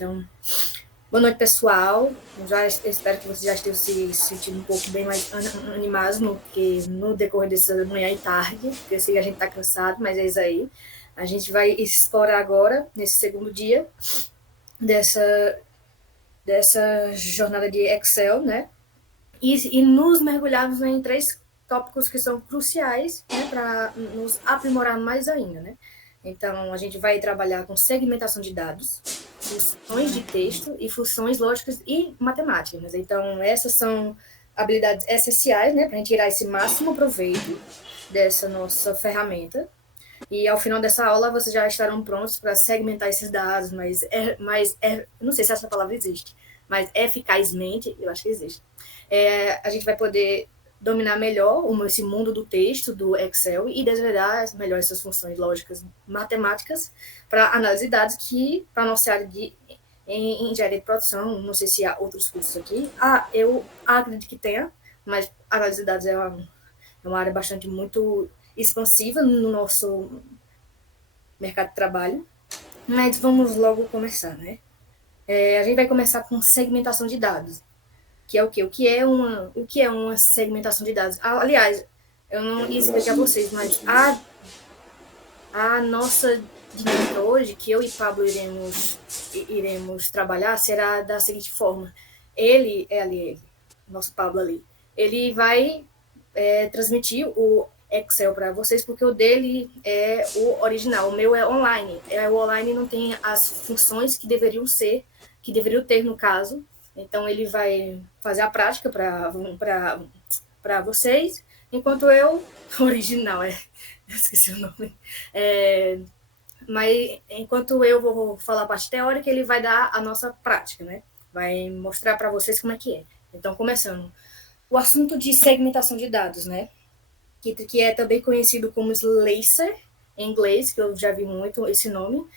Então, boa noite, pessoal. Espero que vocês já estejam se sentindo um pouco bem mais animados no decorrer dessa manhã e tarde, porque eu sei que a gente está cansado, mas é isso aí. A gente vai explorar agora, nesse segundo dia, dessa jornada de Excel, né? E nos mergulharmos em 3 tópicos que são cruciais, né, para nos aprimorar mais ainda, né? Então, a gente vai trabalhar com segmentação de dados, funções de texto e funções lógicas e matemáticas. Então, essas são habilidades essenciais, né, para a gente tirar esse máximo proveito dessa nossa ferramenta. E ao final dessa aula, vocês já estarão prontos para segmentar esses dados, não sei se essa palavra existe, mas eficazmente, eu acho que existe. A gente vai poder dominar melhor esse mundo do texto, do Excel, e desvendar melhor essas funções lógicas matemáticas para análise de dados, que para a nossa área em engenharia de produção, não sei se há outros cursos aqui. Eu acredito que tenha, mas análise de dados é uma área bastante muito expansiva no nosso mercado de trabalho. Mas vamos logo começar, né? A gente vai começar com segmentação de dados, que é o quê? O que é uma segmentação de dados? Aliás, eu não expliquei a vocês, mas a nossa dinâmica hoje, que eu e Pablo iremos trabalhar, será da seguinte forma. Ele, nosso Pablo ali, ele vai transmitir o Excel para vocês, porque o dele é o original, o meu é online. O online não tem as funções que deveriam ter no caso. Então ele vai fazer a prática para vocês, enquanto eu, original, eu esqueci o nome. Mas enquanto eu vou falar a parte teórica, ele vai dar a nossa prática, né? Vai mostrar para vocês como é que é. Então, começando. O assunto de segmentação de dados, né? Que é também conhecido como Slicer, em inglês, que eu já vi muito esse nome,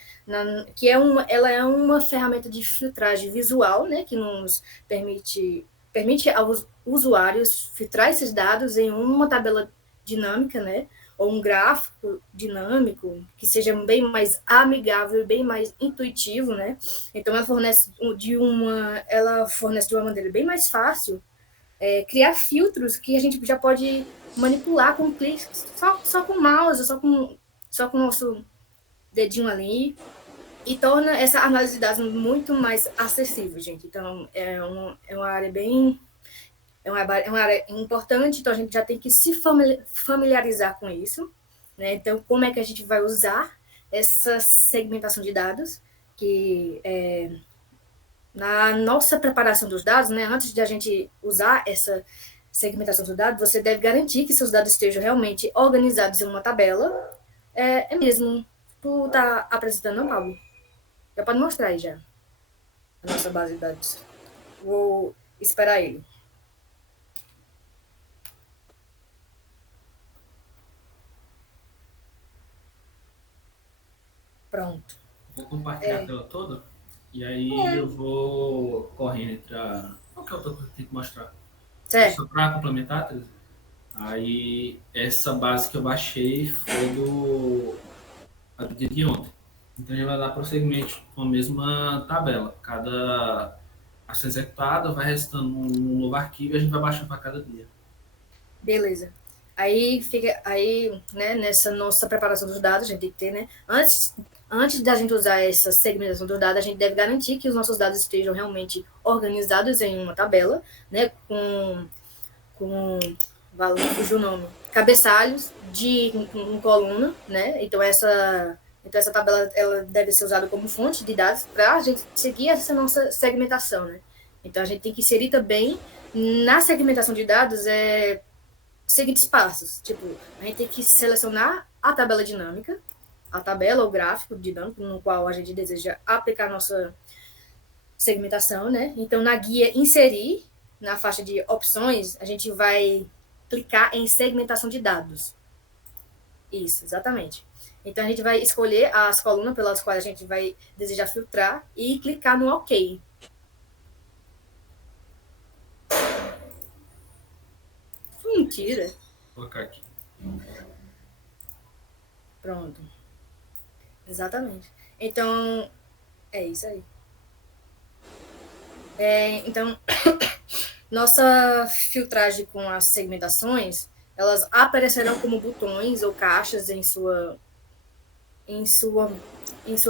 ela é uma ferramenta de filtragem visual, né, que nos permite aos usuários filtrar esses dados em uma tabela dinâmica, né, ou um gráfico dinâmico que seja bem mais amigável e bem mais intuitivo, né. Então ela fornece de uma maneira bem mais fácil criar filtros que a gente já pode manipular com cliques, só com o mouse, só com o nosso dedinho ali, e torna essa análise de dados muito mais acessível, gente. Então, é uma área bem... É uma área importante, então a gente já tem que se familiarizar com isso, né? Então, como é que a gente vai usar essa segmentação de dados, que na nossa preparação dos dados, né, antes de a gente usar essa segmentação dos dados, você deve garantir que seus dados estejam realmente organizados em uma tabela. É mesmo. Tu tá apresentando, não, Pablo? Já pode mostrar aí já a nossa base de dados. Vou esperar ele. Pronto. Vou compartilhar a tela toda e aí eu vou correndo entre a... Qual que é outra coisa que tem que mostrar? Certo. Só para complementar, Teresa. Aí essa base que eu baixei foi do dia de ontem. Então ele vai dar prosseguimento com a mesma tabela. Cada ação executada vai restando um novo arquivo e a gente vai baixando para cada dia. Beleza. Aí, né, nessa nossa preparação dos dados, a gente tem que ter, né, antes da gente usar essa segmentação dos dados, a gente deve garantir que os nossos dados estejam realmente organizados em uma tabela, né, fugiu o nome, cabeçalhos com coluna, né, então essa tabela ela deve ser usada como fonte de dados para a gente seguir essa nossa segmentação, né. Então a gente tem que inserir também na segmentação de dados seguintes passos. Tipo, a gente tem que selecionar a tabela dinâmica, a tabela ou gráfico dinâmico no qual a gente deseja aplicar a nossa segmentação, né? Então, na guia inserir, na faixa de opções, a gente vai clicar em segmentação de dados. Isso, exatamente. Então, a gente vai escolher as colunas pelas quais a gente vai desejar filtrar e clicar no OK. Mentira. Vou colocar aqui. Pronto. Exatamente. Então, é isso aí. Então, nossa filtragem com as segmentações, elas aparecerão como botões ou caixas em sua, em sua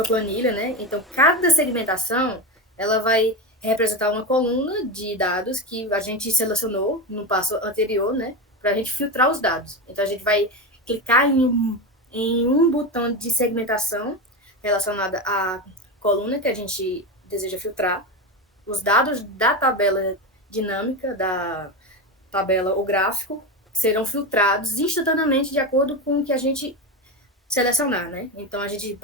planilha, né? Então, cada segmentação, ela vai representar uma coluna de dados que a gente selecionou no passo anterior, né? Para a gente filtrar os dados. Então, a gente vai clicar em um botão de segmentação relacionada à coluna que a gente deseja filtrar, os dados da tabela dinâmica, da tabela ou gráfico, serão filtrados instantaneamente de acordo com o que a gente selecionar, né? Então a gente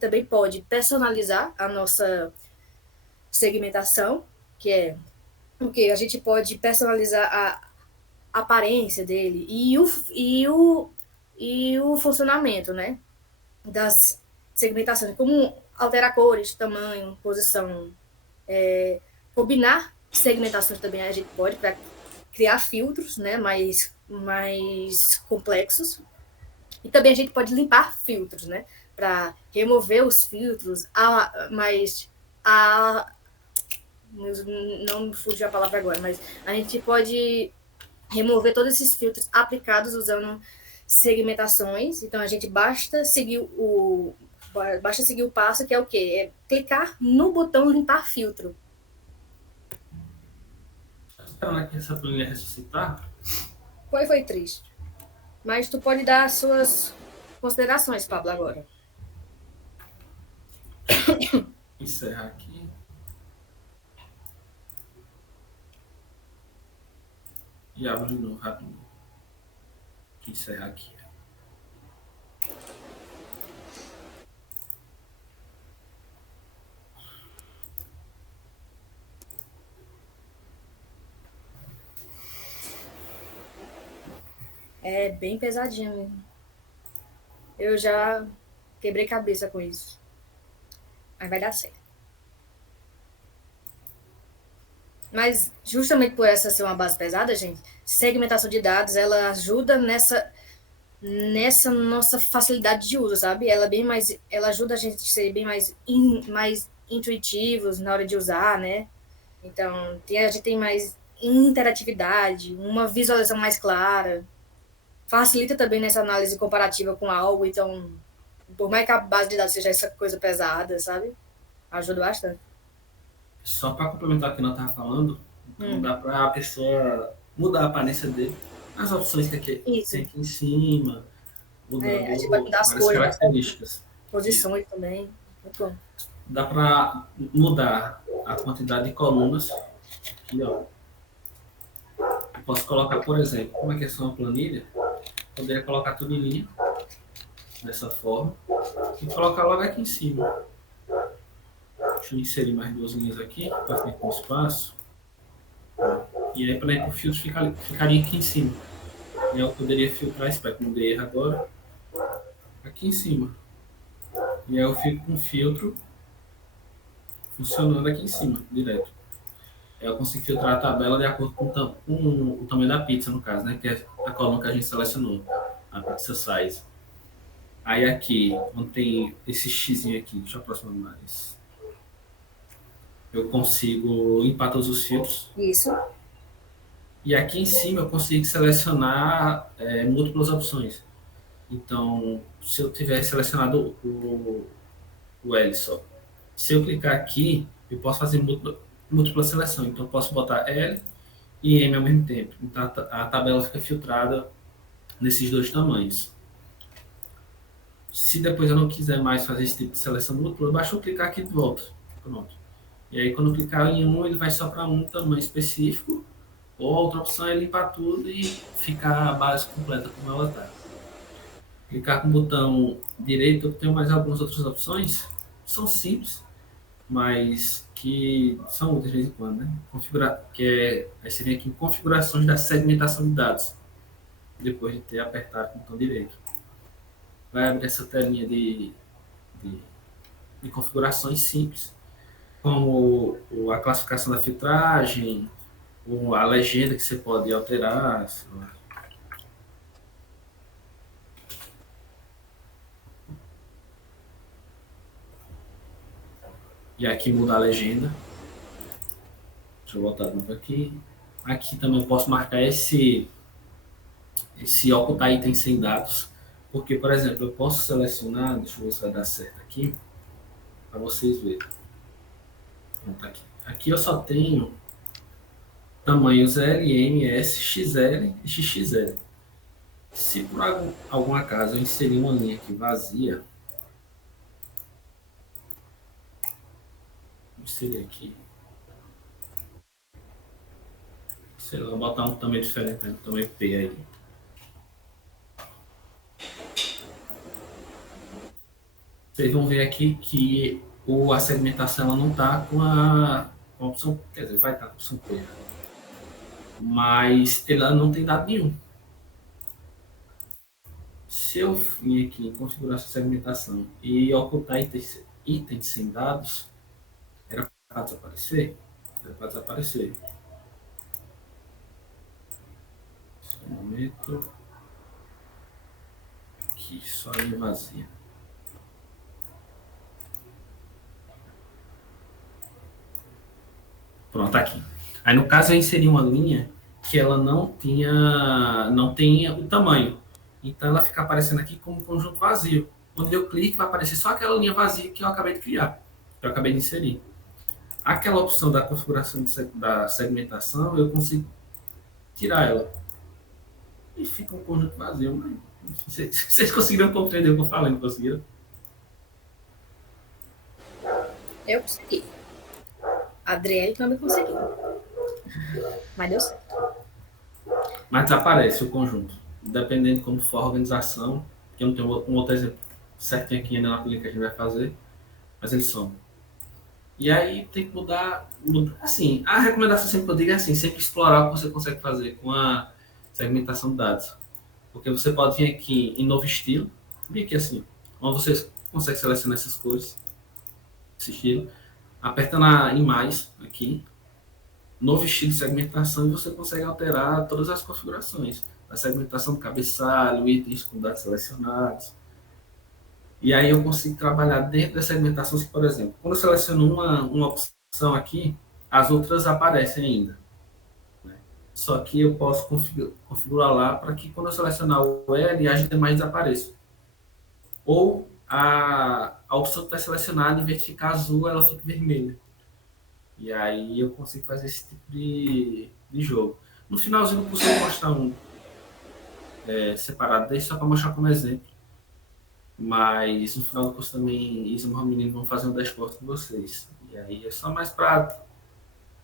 também pode personalizar a nossa segmentação, que é o que a gente pode personalizar a aparência dele e o funcionamento, né? Das segmentações, como alterar cores, tamanho, posição, combinar segmentações também a gente pode para criar filtros, né? Mais complexos. E também a gente pode limpar filtros, né? Para remover os filtros, não me fugiu a palavra agora, mas a gente pode remover todos esses filtros aplicados usando segmentações. Então a gente basta seguir o passo que é o quê? É clicar no botão limpar filtro. Esperando aqui essa planilha ressuscitar. Foi triste. Mas tu pode dar as suas considerações, Pablo, agora. Encerrar aqui. E abro de novo, rapidinho. Encerrar aqui. É bem pesadinho mesmo. Eu já quebrei cabeça com isso. Mas vai dar certo. Mas justamente por essa ser uma base pesada, gente, segmentação de dados, ela ajuda nessa nossa facilidade de uso, sabe? Ela ajuda a gente a ser bem mais intuitivos na hora de usar, né? Então, a gente tem mais interatividade, uma visualização mais clara. Facilita também nessa análise comparativa com algo, então, por mais que a base de dados seja essa coisa pesada, sabe? Ajuda bastante. Só para complementar o que nós estava falando, então dá para a pessoa mudar a aparência dele. As opções que tem aqui em cima, A gente pode mudando mudar as várias cores, características. posições também. Muito bom. Dá para mudar a quantidade de colunas. Aqui, ó. Eu posso colocar, por exemplo, como é que é uma planilha, poderia colocar tudo em linha, dessa forma, e colocar logo aqui em cima. Deixa eu inserir mais duas linhas aqui, para ficar com espaço. E aí, para ir para o filtro, ficaria aqui em cima. E eu poderia filtrar, espero que não dê erro agora, aqui em cima. E aí eu fico com o filtro funcionando aqui em cima, direto. Aí eu consigo filtrar a tabela de acordo com o tamanho da pizza, no caso, né? Que é a coluna que a gente selecionou, a pizza size. Aí aqui, onde tem esse x aqui, deixa eu aproximar mais. Eu consigo limpar todos os filtros. Isso. E aqui em cima eu consigo selecionar múltiplas opções. Então, se eu tiver selecionado o L só, se eu clicar aqui, eu posso fazer múltipla seleção. Então, eu posso botar L e M ao mesmo tempo. Então, a tabela fica filtrada nesses dois tamanhos. Se depois eu não quiser mais fazer esse tipo de seleção múltipla, basta eu clicar aqui de volta. Pronto. E aí, quando eu clicar em um, ele vai só para um tamanho específico. Ou a outra opção é limpar tudo e ficar a base completa como ela está. Clicar com o botão direito, eu tenho mais algumas outras opções. São simples, mas que são úteis de vez em quando, né? Aí você vem aqui em configurações da segmentação de dados, depois de ter apertado com o botão direito. Vai abrir essa telinha de, de configurações simples, como a classificação da filtragem, a legenda que você pode alterar. E aqui muda a legenda. Deixa eu voltar de novo aqui. Aqui também eu posso marcar esse ocultar item sem dados, porque, por exemplo, eu posso selecionar, deixa eu ver se vai dar certo aqui, para vocês verem. Pronto, aqui eu só tenho tamanhos L, M, S, XL e XXL. Se por algum acaso eu inserir uma linha aqui vazia, vou inserir aqui, sei lá, vou botar um tamanho diferente, né? Tamanho P aí. Vocês vão ver aqui que a segmentação ela não está com a opção, quer dizer, vai estar com a opção P, mas ela não tem dado nenhum. Se eu vir aqui em configurar essa segmentação e ocultar itens sem dados, era para desaparecer? Era para desaparecer. Só um momento. Aqui, só linha vazia. Pronto, tá aqui. Aí no caso eu inseri uma linha que ela não tinha o tamanho. Então ela fica aparecendo aqui como um conjunto vazio. Quando eu clique, vai aparecer só aquela linha vazia que eu acabei de criar, que eu acabei de inserir. Aquela opção da configuração da segmentação, eu consigo tirar ela. E fica um conjunto vazio. Mas vocês conseguiram compreender o que eu falei, não conseguiram? Eu consegui. A Adriele também conseguiu. Mas deu certo. Mas desaparece o conjunto. Dependendo de como for a organização, que eu não tenho um outro exemplo certinho aqui ainda na planilha que a gente vai fazer, mas eles são. E aí tem que mudar. Assim, a recomendação sempre que eu digo é assim, sempre explorar o que você consegue fazer com a segmentação de dados. Porque você pode vir aqui em novo estilo, vir aqui assim, onde você consegue selecionar essas cores, esse estilo, aperta em mais aqui, novo estilo de segmentação e você consegue alterar todas as configurações. A segmentação do cabeçalho, itens com dados selecionados. E aí eu consigo trabalhar dentro da segmentação, por exemplo, quando eu seleciono uma opção aqui, as outras aparecem ainda. Né? Só que eu posso configurar lá para que quando eu selecionar o L, as demais desapareçam. Ou a opção que está selecionada, em vez de ficar azul, ela fica vermelha. E aí eu consigo fazer esse tipo de jogo. No finalzinho eu consigo mostrar um separado desse, só para mostrar como exemplo. Mas no final do curso também, Isa e o menino vão fazer um dashboard com vocês. E aí é só mais para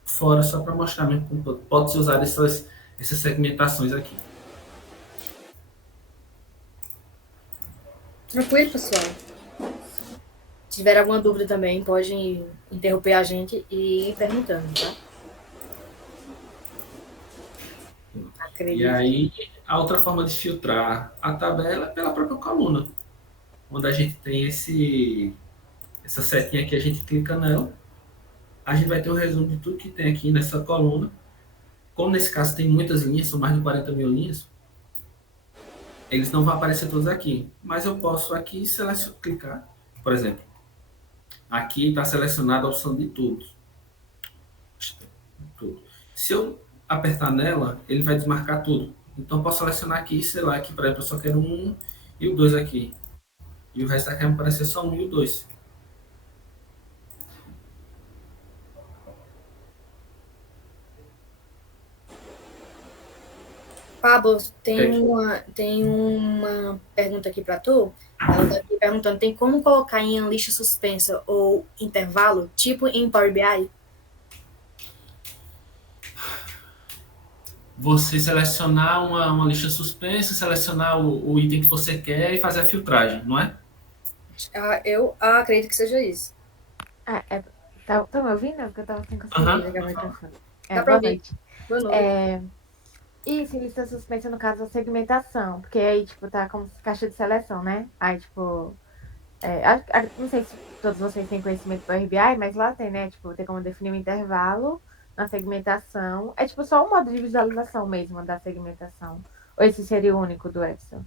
fora, só para mostrar mesmo como pode-se usar essas segmentações aqui. Tranquilo, pessoal. Se tiver alguma dúvida também, pode interromper a gente e ir perguntando, tá? Acredito. E aí, a outra forma de filtrar a tabela é pela própria coluna. Onde a gente tem essa setinha aqui, a gente clica nela. A gente vai ter um resumo de tudo que tem aqui nessa coluna. Como nesse caso tem muitas linhas, são mais de 40 mil linhas, eles não vão aparecer todos aqui. Mas eu posso aqui clicar, por exemplo, aqui está selecionada a opção de tudo. Se eu apertar nela, ele vai desmarcar tudo. Então eu posso selecionar aqui, sei lá, aqui, por exemplo, eu só quero um e o 2 aqui. E o resto aqui vai aparecer só um e o 2. Pablo, tem uma pergunta aqui para tu. Ela está aqui perguntando, tem como colocar em lista suspensa ou intervalo, tipo em Power BI? Você selecionar uma lista suspensa, selecionar o item que você quer e fazer a filtragem, não é? Eu acredito que seja isso. Tá me ouvindo? Porque eu tava sem conseguir ligar o microfone. Dá pra Boa ouvir. noite. Boa noite. Isso, em lista suspensa, no caso, a segmentação. Porque aí, tipo, tá como caixa de seleção, né? Aí, tipo... não sei se todos vocês têm conhecimento do Power BI, mas lá tem, né? Tipo, tem como definir um intervalo na segmentação. É, tipo, só um modo de visualização mesmo da segmentação. Ou esse seria o único do Excel?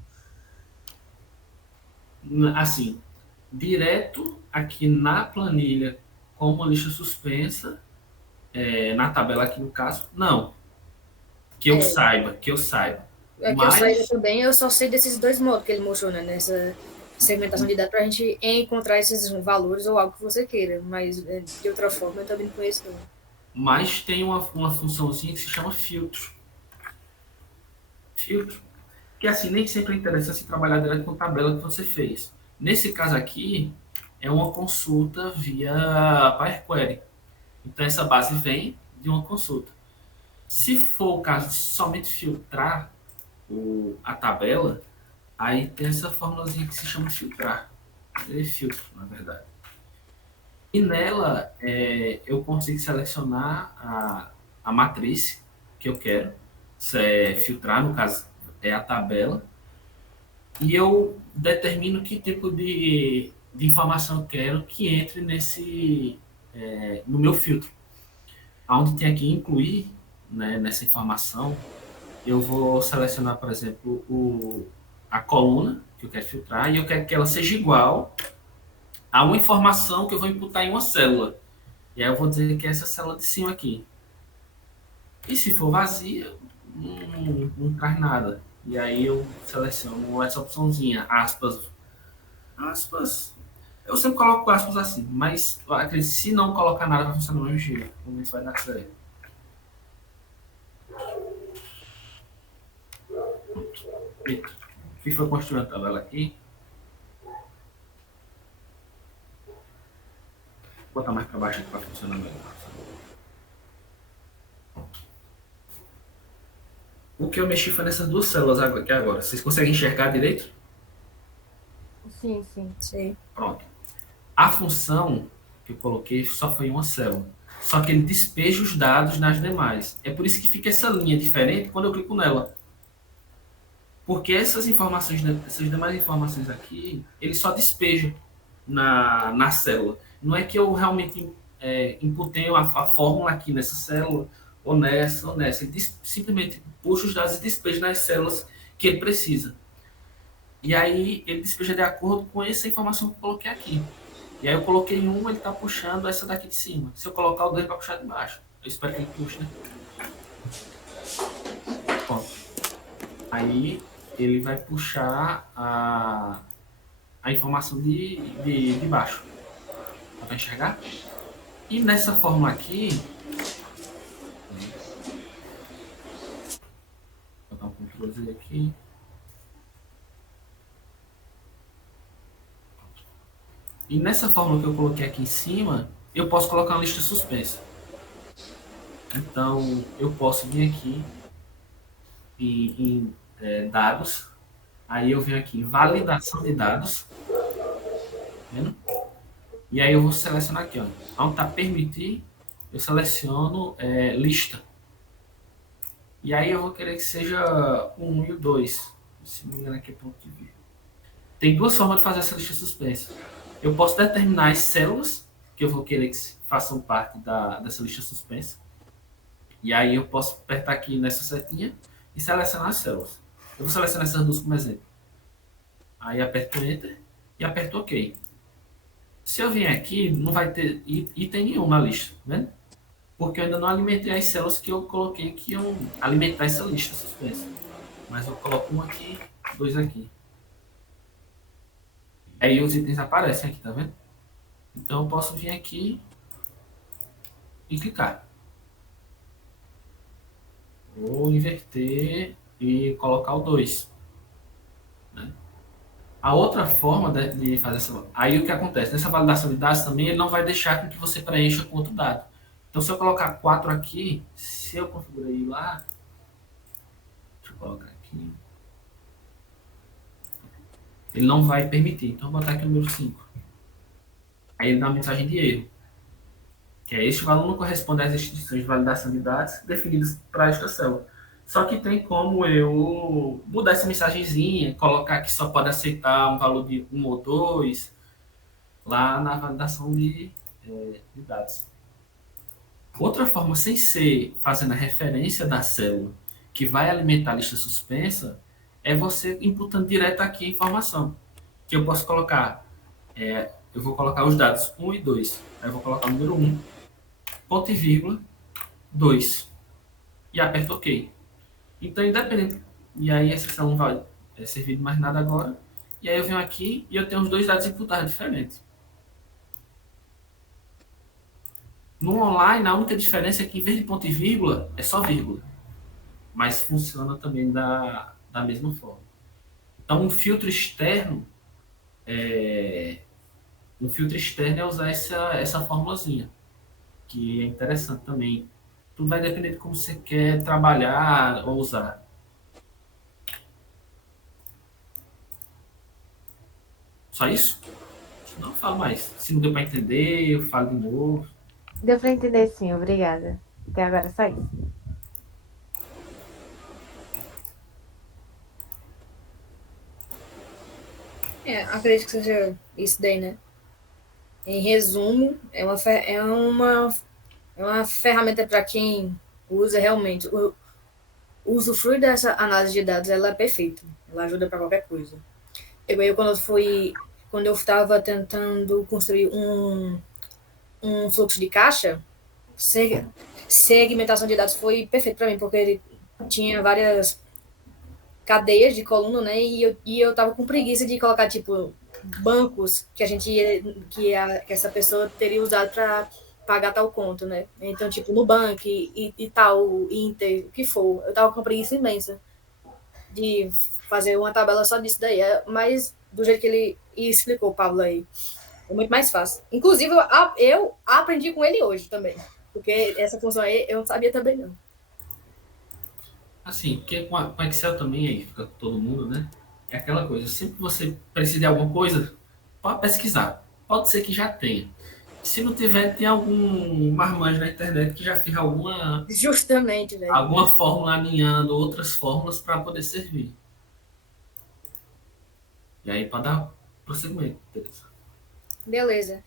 Assim, direto aqui na planilha com uma lista suspensa, na tabela aqui no caso, não. Que eu saiba. Que eu saiba Mas também, eu só sei desses dois modos que ele mostrou, né? Nessa segmentação de dados, para a gente encontrar esses valores ou algo que você queira, mas de outra forma eu também não conheço. Não. Mas tem uma funçãozinha que se chama filtro. Filtro. Que assim, nem sempre é interessante trabalhar direto com a tabela que você fez. Nesse caso aqui, é uma consulta via Power Query. Então essa base vem de uma consulta. Se for o caso de somente filtrar a tabela, aí tem essa formulazinha que se chama filtrar. É filtro, na verdade. E nela eu consigo selecionar a matriz que eu quero filtrar, no caso é a tabela, e eu determino que tipo de informação eu quero que entre no meu filtro. Onde tem aqui incluir, né, nessa informação, eu vou selecionar, por exemplo, a coluna que eu quero filtrar, e eu quero que ela seja igual a uma informação que eu vou imputar em uma célula. E aí eu vou dizer que é essa célula de cima aqui. E se for vazia, não traz nada. E aí eu seleciono essa opçãozinha, aspas. Eu sempre coloco aspas assim, mas se não colocar nada vai funcionar do mesmo jeito. Vamos ver se vai dar certo. Fiz foi construir a tabela aqui. Vou botar mais para baixo para funcionar melhor. O que eu mexi foi nessas duas células aqui agora. Vocês conseguem enxergar direito? Sim, sim. Sim. Pronto. A função que eu coloquei só foi uma célula. Só que ele despeja os dados nas demais. É por isso que fica essa linha diferente quando eu clico nela. Porque essas demais informações aqui, ele só despeja na célula. Não é que eu realmente imputei a fórmula aqui nessa célula, ou nessa. Ele simplesmente puxa os dados e despeja nas células que ele precisa. E aí ele despeja de acordo com essa informação que eu coloquei aqui. E aí eu coloquei um, ele está puxando essa daqui de cima. Se eu colocar o 2, ele vai puxar de baixo. Eu espero que ele puxe, né? Bom, aí ele vai puxar a informação de baixo. Dá para enxergar? E nessa fórmula aqui, vou botar um Ctrl Z aqui. E nessa fórmula que eu coloquei aqui em cima, eu posso colocar uma lista suspensa. Então, eu posso vir aqui em dados. Aí eu venho aqui em validação de dados. Vendo? E aí eu vou selecionar aqui, ó. Onde está permitir, eu seleciono lista. E aí eu vou querer que seja o 1 e o 2. Se não me engano aqui é ponto de vírgula. Tem duas formas de fazer essa lista suspensa. Eu posso determinar as células que eu vou querer que façam parte dessa lista suspensa. E aí eu posso apertar aqui nessa setinha e selecionar as células. Eu vou selecionar essas duas como exemplo. Aí aperto Enter e aperto OK. Se eu vier aqui, não vai ter item nenhum na lista, né? Porque eu ainda não alimentei as células que eu coloquei que iam alimentar essa lista suspensa. Mas eu coloco um aqui, dois aqui. Aí os itens aparecem aqui, tá vendo? Então eu posso vir aqui e clicar. Vou inverter e colocar o 2. Né? A outra forma de fazer essa... Aí o que acontece? Nessa validação de dados também, ele não vai deixar com que você preencha com outro dado. Então se eu colocar 4 aqui, se eu configurei lá... Deixa eu colocar aqui... Ele não vai permitir. Então eu vou botar aqui o número 5. Aí ele dá uma mensagem de erro. Que é este valor não corresponde às instituições de validação de dados definidas para esta célula. Só que tem como eu mudar essa mensagenzinha, colocar que só pode aceitar um valor de 1 ou 2 lá na validação de dados. Outra forma, sem ser fazendo a referência da célula que vai alimentar a lista suspensa, é você imputando direto aqui a informação. Que eu posso colocar, eu vou colocar os dados 1 e 2. Aí eu vou colocar o número 1, ponto e vírgula, 2 e aperto OK. Então, independente. E aí, essa exceção não vai servir de mais nada agora. E aí, eu venho aqui e eu tenho os dois dados imputados diferentes. No online, a única diferença é que, em vez de ponto e vírgula, é só vírgula. Mas funciona também da mesma forma. Então, um filtro externo é usar essa formulazinha, que é interessante também. Tudo vai depender de como você quer trabalhar ou usar. Só isso? Não falo mais. Se não deu para entender, eu falo de novo. Deu pra entender sim, obrigada. Até agora só isso. Acredito que seja isso daí, né? Em resumo, é uma ferramenta para quem usa realmente. O usufruir dessa análise de dados, ela é perfeita. Ela ajuda para qualquer coisa. Quando eu estava tentando construir um fluxo de caixa, segmentação de dados foi perfeito para mim, porque ele tinha várias cadeias de coluna, né? E eu tava com preguiça de colocar, tipo, bancos que a gente que essa pessoa teria usado para pagar tal conta, né? Então, tipo, Nubank e tal, Inter, o que for. Eu tava com preguiça imensa de fazer uma tabela só disso daí. Mas do jeito que ele explicou, Pablo, aí, é muito mais fácil. Inclusive, eu aprendi com ele hoje também. Porque essa função aí eu não sabia também, não. Assim, porque com Excel também aí fica todo mundo, né? É aquela coisa, sempre que você precisa de alguma coisa, pode pesquisar. Pode ser que já tenha. Se não tiver, tem algum marmanjo na internet que já fica Justamente, velho. alguma fórmula alinhando outras fórmulas para poder servir. E aí, para dar prosseguimento, beleza? Beleza.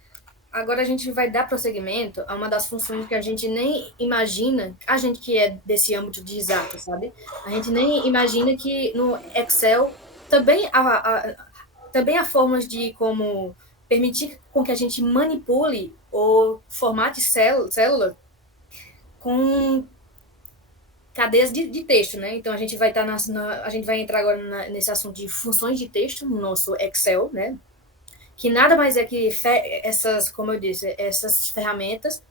Agora a gente vai dar prosseguimento a uma das funções que a gente nem imagina, a gente que é desse âmbito de exato, sabe? A gente nem imagina que no Excel também há formas de como permitir com que a gente manipule ou formate célula com cadeias de texto, né? Então a gente vai estar a gente vai entrar agora nesse assunto de funções de texto no nosso Excel, né? Que nada mais é que essas, como eu disse, essas ferramentas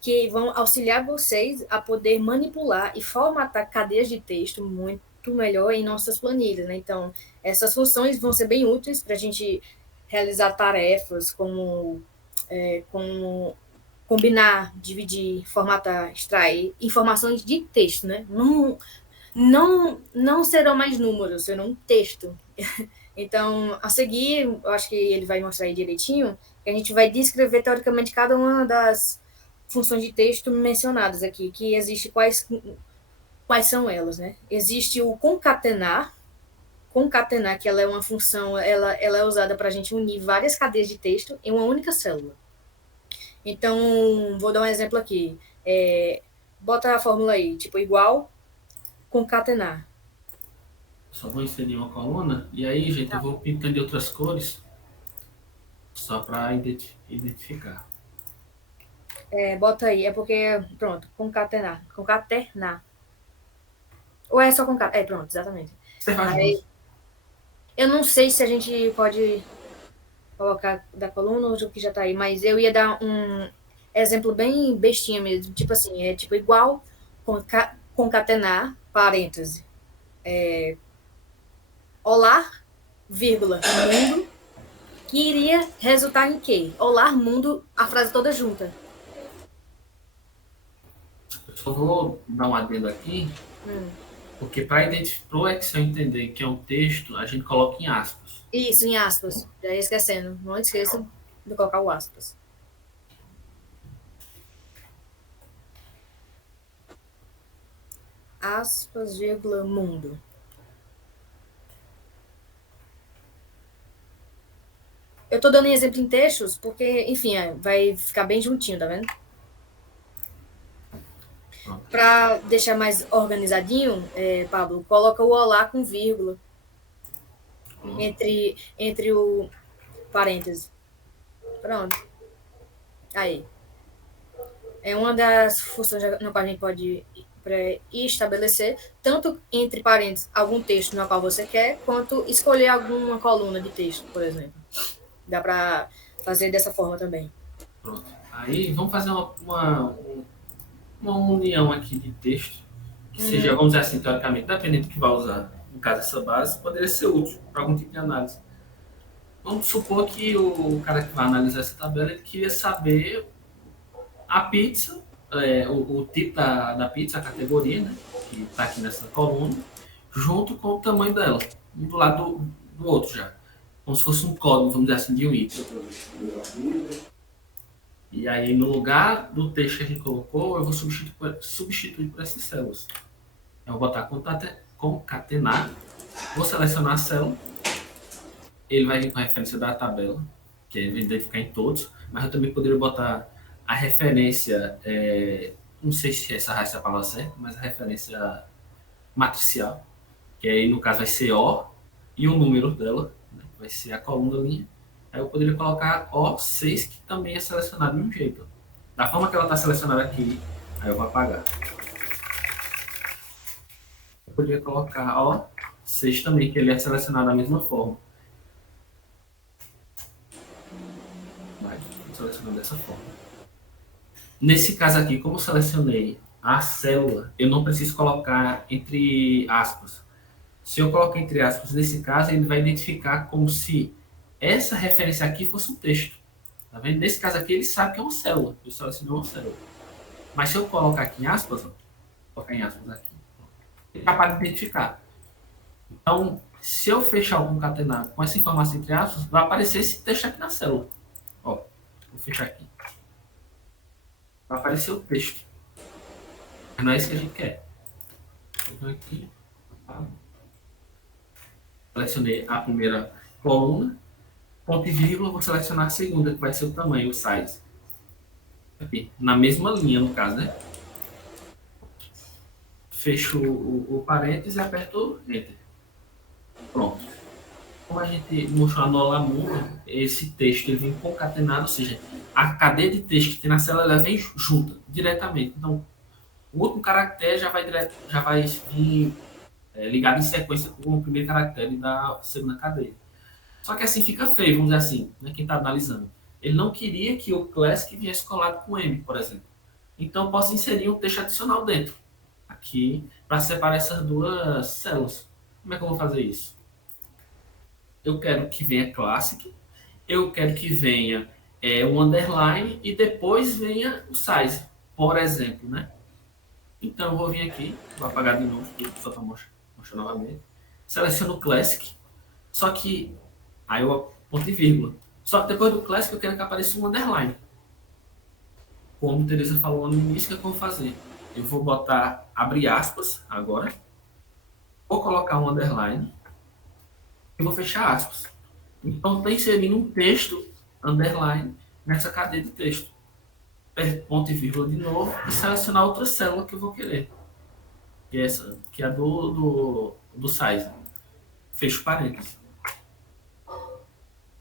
que vão auxiliar vocês a poder manipular e formatar cadeias de texto muito melhor em nossas planilhas, né? Então, essas funções vão ser bem úteis para a gente realizar tarefas como combinar, dividir, formatar, extrair informações de texto, né? Não serão mais números, serão um texto. Então, a seguir, eu acho que ele vai mostrar aí direitinho, que a gente vai descrever teoricamente cada uma das funções de texto mencionadas aqui, que existe quais são elas, né? Existe o concatenar, que ela é uma função, ela é usada para a gente unir várias cadeias de texto em uma única célula. Então, vou dar um exemplo aqui. Bota a fórmula aí, tipo, igual, concatenar. Só vou inserir uma coluna e aí, gente, eu vou pintando de outras cores só para identificar. Bota aí, é porque, pronto, concatenar. Ou é só concatenar? Pronto, exatamente. Você faz Aí, duas. eu não sei se a gente pode colocar da coluna ou o que já tá aí, mas eu ia dar um exemplo bem bestinha mesmo, tipo assim, é tipo igual concatenar, parêntese, olá, vírgula, mundo, que iria resultar em quê? Olá, mundo, a frase toda junta. Eu só vou dar um adendo aqui, porque para o Excel entender que é um texto, a gente coloca em aspas. Isso, em aspas. Já ia esquecendo. Não esqueça de colocar o aspas. Aspas, vírgula, mundo. Eu tô dando exemplo em textos porque, enfim, vai ficar bem juntinho, tá vendo? Para deixar mais organizadinho, Pablo, coloca o olá com vírgula entre o parêntese. Pronto. Aí. É uma das funções na qual a gente pode estabelecer, tanto entre parênteses, algum texto no qual você quer, quanto escolher alguma coluna de texto, por exemplo. Dá para fazer dessa forma também. Pronto. Aí vamos fazer uma união aqui de texto, que seja, vamos dizer assim, teoricamente, dependendo do que vai usar. No caso, essa base poderia ser útil para algum tipo de análise. Vamos supor que o cara que vai analisar essa tabela, ele queria saber a pizza, o tipo da pizza, a categoria, né, que está aqui nessa coluna, junto com o tamanho dela, um do lado do outro já. Como se fosse um código, vamos dizer assim, de um item. E aí, no lugar do texto que a gente colocou, eu vou substituir por essas células. Eu vou botar concatenar, vou selecionar a célula, ele vai vir com a referência da tabela, que ele vai identificar em todos, mas eu também poderia botar a referência, não sei se essa é a palavra certa, mas a referência matricial, que aí no caso vai ser O e o número dela, né, vai ser a coluna linha. Aí eu poderia colocar O6, que também é selecionado de um jeito. Da forma que ela está selecionada aqui, aí eu vou apagar. Eu poderia colocar O6 também, que ele é selecionado da mesma forma. Vai, vou selecionar dessa forma. Nesse caso aqui, como eu selecionei a célula, eu não preciso colocar entre aspas. Se eu colocar entre aspas, nesse caso, ele vai identificar como se essa referência aqui fosse um texto. Tá vendo? Nesse caso aqui, ele sabe que é uma célula. Eu selecionei uma célula. Mas se eu colocar aqui em aspas, colocar em aspas aqui, ele é capaz de identificar. Então, se eu fechar o concatenado com essa informação entre aspas, vai aparecer esse texto aqui na célula. Ó, vou fechar aqui. Vai aparecer o texto. Mas não é isso que a gente quer. Então aqui, selecionei a primeira coluna, ponto e vírgula, vou selecionar a segunda, que vai ser o tamanho, o size. Aqui, na mesma linha, no caso, né? Fecho o parênteses e aperto Enter. Pronto. Como a gente mostrou no Alamundo, esse texto ele vem concatenado, ou seja, a cadeia de texto que tem na célula ela vem junta, diretamente. Então, o último caractere já vai vir ligado em sequência com o primeiro caractere da segunda cadeia. Só que assim fica feio, vamos dizer assim, né, quem está analisando. Ele não queria que o classic viesse colado com M, por exemplo. Então, eu posso inserir um texto adicional dentro, aqui, para separar essas duas células. Como é que eu vou fazer isso? Eu quero que venha classic, eu quero que venha o underline e depois venha o size, por exemplo, né? Então, eu vou vir aqui, vou apagar de novo, só para mostrar novamente. Seleciono o classic, só que aí eu ponto e vírgula. Só que depois do classic eu quero que apareça um underline. Como a Teresa falou no início, o que eu vou fazer? Eu vou botar, abrir aspas agora, vou colocar um underline e vou fechar aspas. Então, estou inserindo um texto, underline, nessa cadeia de texto. Ponto e vírgula de novo e selecionar outra célula que eu vou querer. Que é essa, que é a do size. Fecho parênteses.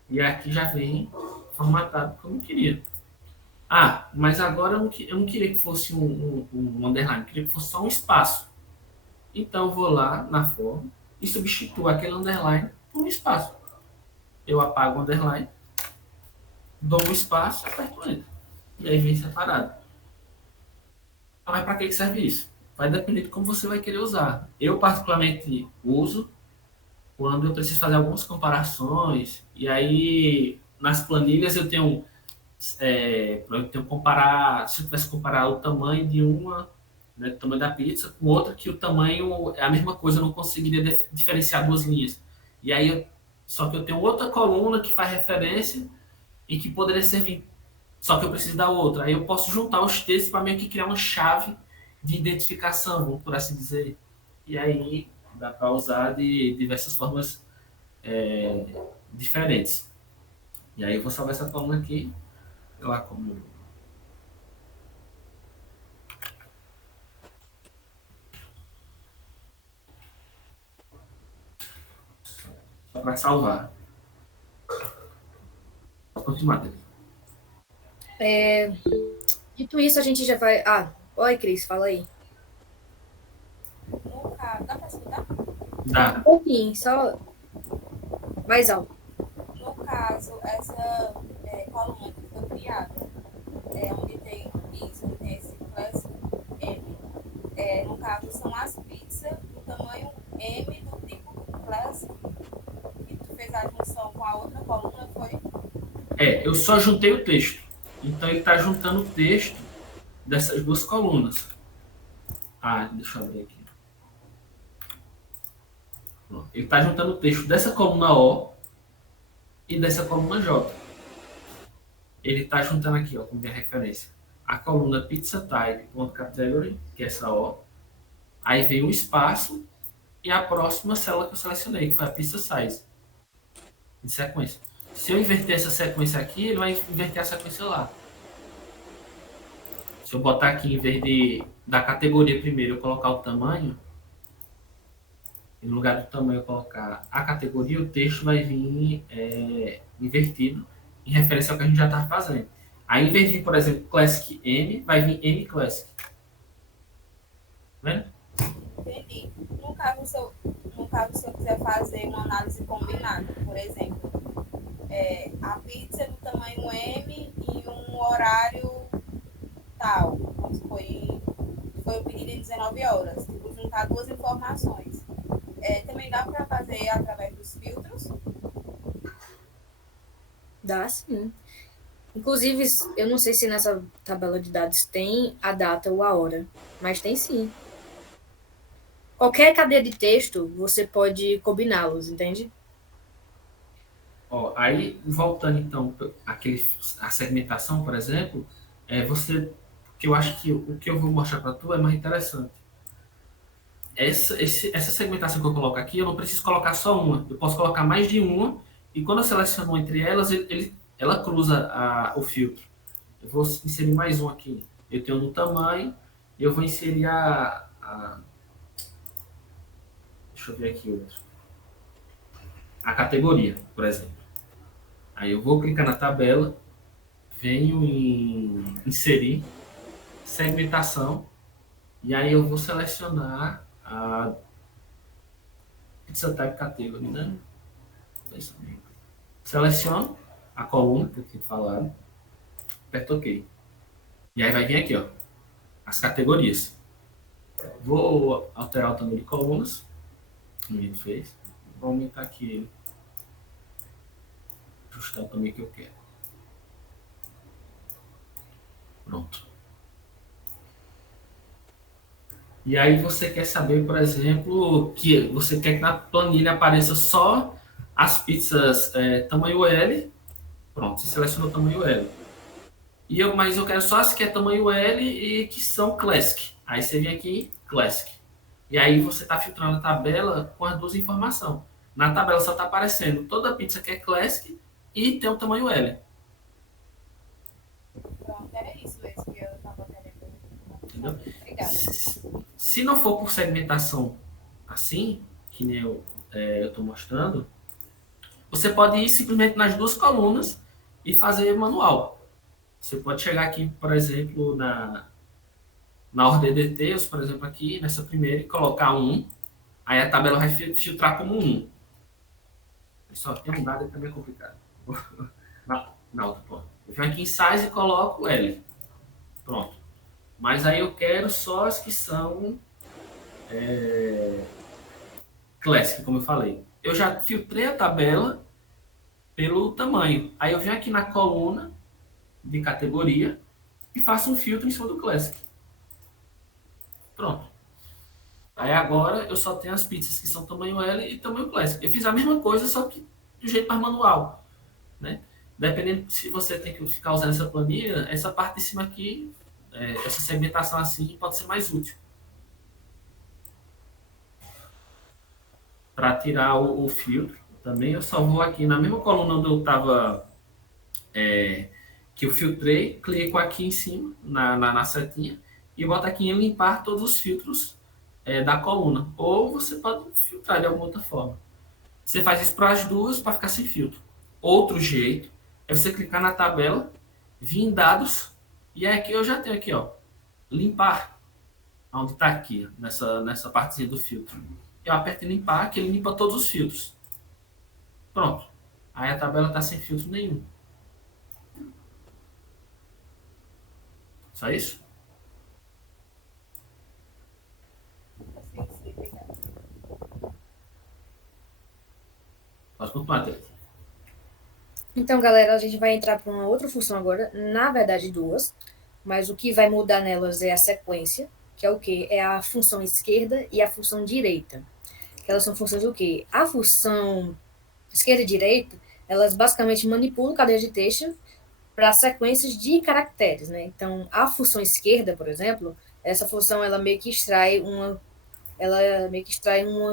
E aqui já vem formatado como eu queria. Ah, mas agora eu não queria que fosse um underline, eu queria que fosse só um espaço. Então eu vou lá na forma e substituo aquele underline por um espaço. Eu apago o underline, dou um espaço e aperto Enter. E aí vem separado. Mas para que serve isso? Vai depender de como você vai querer usar. Eu particularmente uso quando eu preciso fazer algumas comparações. E aí nas planilhas eu tenho comparar, se eu tivesse que comparar o tamanho de uma, né, o tamanho da pizza com outra, que o tamanho é a mesma coisa, eu não conseguiria diferenciar duas linhas. E aí, só que eu tenho outra coluna que faz referência e que poderia servir, só que eu preciso da outra. Aí eu posso juntar os textos para meio que criar uma chave de identificação, por assim dizer. E aí dá para usar de diversas formas diferentes. E aí eu vou salvar essa coluna aqui lá como só para salvar. Pode continuar, Teresa. Dito isso, a gente já vai... Oi, Cris, fala aí. No caso, dá para escutar? Dá. Um pouquinho, só mais alto. No caso, essa coluna que foi criada, onde tem isso, onde tem esse classe M, no caso, são as pizzas do tamanho M do tipo classe, que tu fez a junção com a outra coluna, foi? Eu só juntei o texto. Então ele está juntando o texto dessas duas colunas. Deixa eu abrir aqui. Pronto. Ele está juntando o texto dessa coluna O e dessa coluna J. Ele está juntando aqui, ó, como minha referência, a coluna pizza type.category, que é essa O. Aí vem o espaço e a próxima célula que eu selecionei, que foi a pizza size. Em sequência. Se eu inverter essa sequência aqui, ele vai inverter a sequência lá. Se eu botar aqui, em vez da categoria primeiro, eu colocar o tamanho, no lugar do tamanho eu colocar a categoria, o texto vai vir invertido em referência ao que a gente já está fazendo. Aí, em vez de vir, por exemplo, Classic M, vai vir M Classic. Tá vendo? Entendi. No caso, se eu quiser fazer uma análise combinada, por exemplo, a pizza do tamanho M e um horário tal, foi o pedido em 19 horas, tipo, juntar duas informações. Também dá para fazer através dos filtros? Dá sim. Inclusive, eu não sei se nessa tabela de dados tem a data ou a hora, mas tem sim. Qualquer cadeia de texto, você pode combiná-los, entende? Aí, voltando então a segmentação, por exemplo, que eu acho que o que eu vou mostrar para tu é mais interessante. Essa segmentação que eu coloco aqui, eu não preciso colocar só uma, eu posso colocar mais de uma, e quando eu seleciono entre elas, ela cruza o filtro. Eu vou inserir mais um aqui. Eu tenho no tamanho, e eu vou inserir deixa eu ver aqui outro. A categoria, por exemplo. Aí eu vou clicar na tabela, venho em inserir, segmentação, e aí eu vou selecionar a Pizza Type Category, né? Seleciono a coluna que eu tinha falado, aperto OK. E aí vai vir aqui, ó, as categorias. Vou alterar o tamanho de colunas, como ele fez. Vou aumentar aqui ele, ajustar o tamanho que eu quero. Pronto. E aí você quer saber, por exemplo, que você quer que na planilha apareça só as pizzas tamanho L. Pronto, você seleciona o tamanho L. Mas eu quero só as que é tamanho L e que são Classic. Aí você vem aqui, Classic. E aí você está filtrando a tabela com as duas informações. Na tabela só está aparecendo toda a pizza que é Classic e tem o tamanho L. Pronto, era isso mesmo que eu estava querendo. Entendeu? Obrigada. Se não for por segmentação assim, que nem eu estou mostrando, você pode ir simplesmente nas duas colunas e fazer manual. Você pode chegar aqui, por exemplo, na ordem de textos, por exemplo, aqui nessa primeira, e colocar 1, aí a tabela vai filtrar como 1. Só tem um dado que também é complicado. Na outra, pronto. Eu venho aqui em size e coloco L. Pronto. Mas aí eu quero só as que são Classic, como eu falei. Eu já filtrei a tabela pelo tamanho. Aí eu venho aqui na coluna de categoria e faço um filtro em cima do Classic. Pronto. Aí agora eu só tenho as pizzas que são tamanho L e tamanho Classic. Eu fiz a mesma coisa, só que do jeito mais manual, né? Dependendo se você tem que ficar usando essa planilha, essa parte de cima aqui, essa segmentação assim, pode ser mais útil. Para tirar o filtro, também eu só vou aqui na mesma coluna onde eu estava, que eu filtrei, clico aqui em cima, na setinha, e boto aqui em limpar todos os filtros da coluna. Ou você pode filtrar de alguma outra forma. Você faz isso para as duas, para ficar sem filtro. Outro jeito é você clicar na tabela, vir em dados E aí aqui eu já tenho aqui, ó, limpar, onde está aqui, nessa partezinha do filtro. Eu aperto em limpar, que ele limpa todos os filtros. Pronto. Aí a tabela está sem filtro nenhum. Só isso? Assim, sim, obrigada. Pode continuar, Tete. Então, galera, a gente vai entrar para uma outra função agora, na verdade duas, mas o que vai mudar nelas é a sequência, que é o quê? É a função esquerda e a função direita. Que elas são funções do quê? A função esquerda e direita, elas basicamente manipulam cadeias de texto para sequências de caracteres, né? Então, a função esquerda, por exemplo, essa função ela meio que extrai uma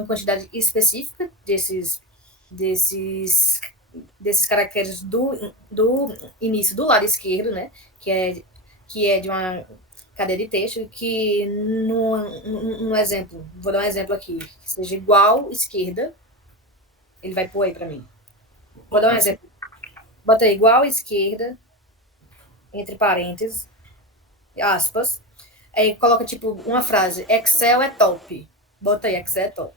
quantidade específica desses desses caracteres do início do lado esquerdo, né? Que é de uma cadeia de texto, que no exemplo, vou dar um exemplo aqui, que seja igual esquerda, ele vai pôr aí para mim. Vou dar um exemplo. Bota aí, igual esquerda, entre parênteses, aspas. Aí coloca, tipo, uma frase, Excel é top. Bota aí, Excel é top.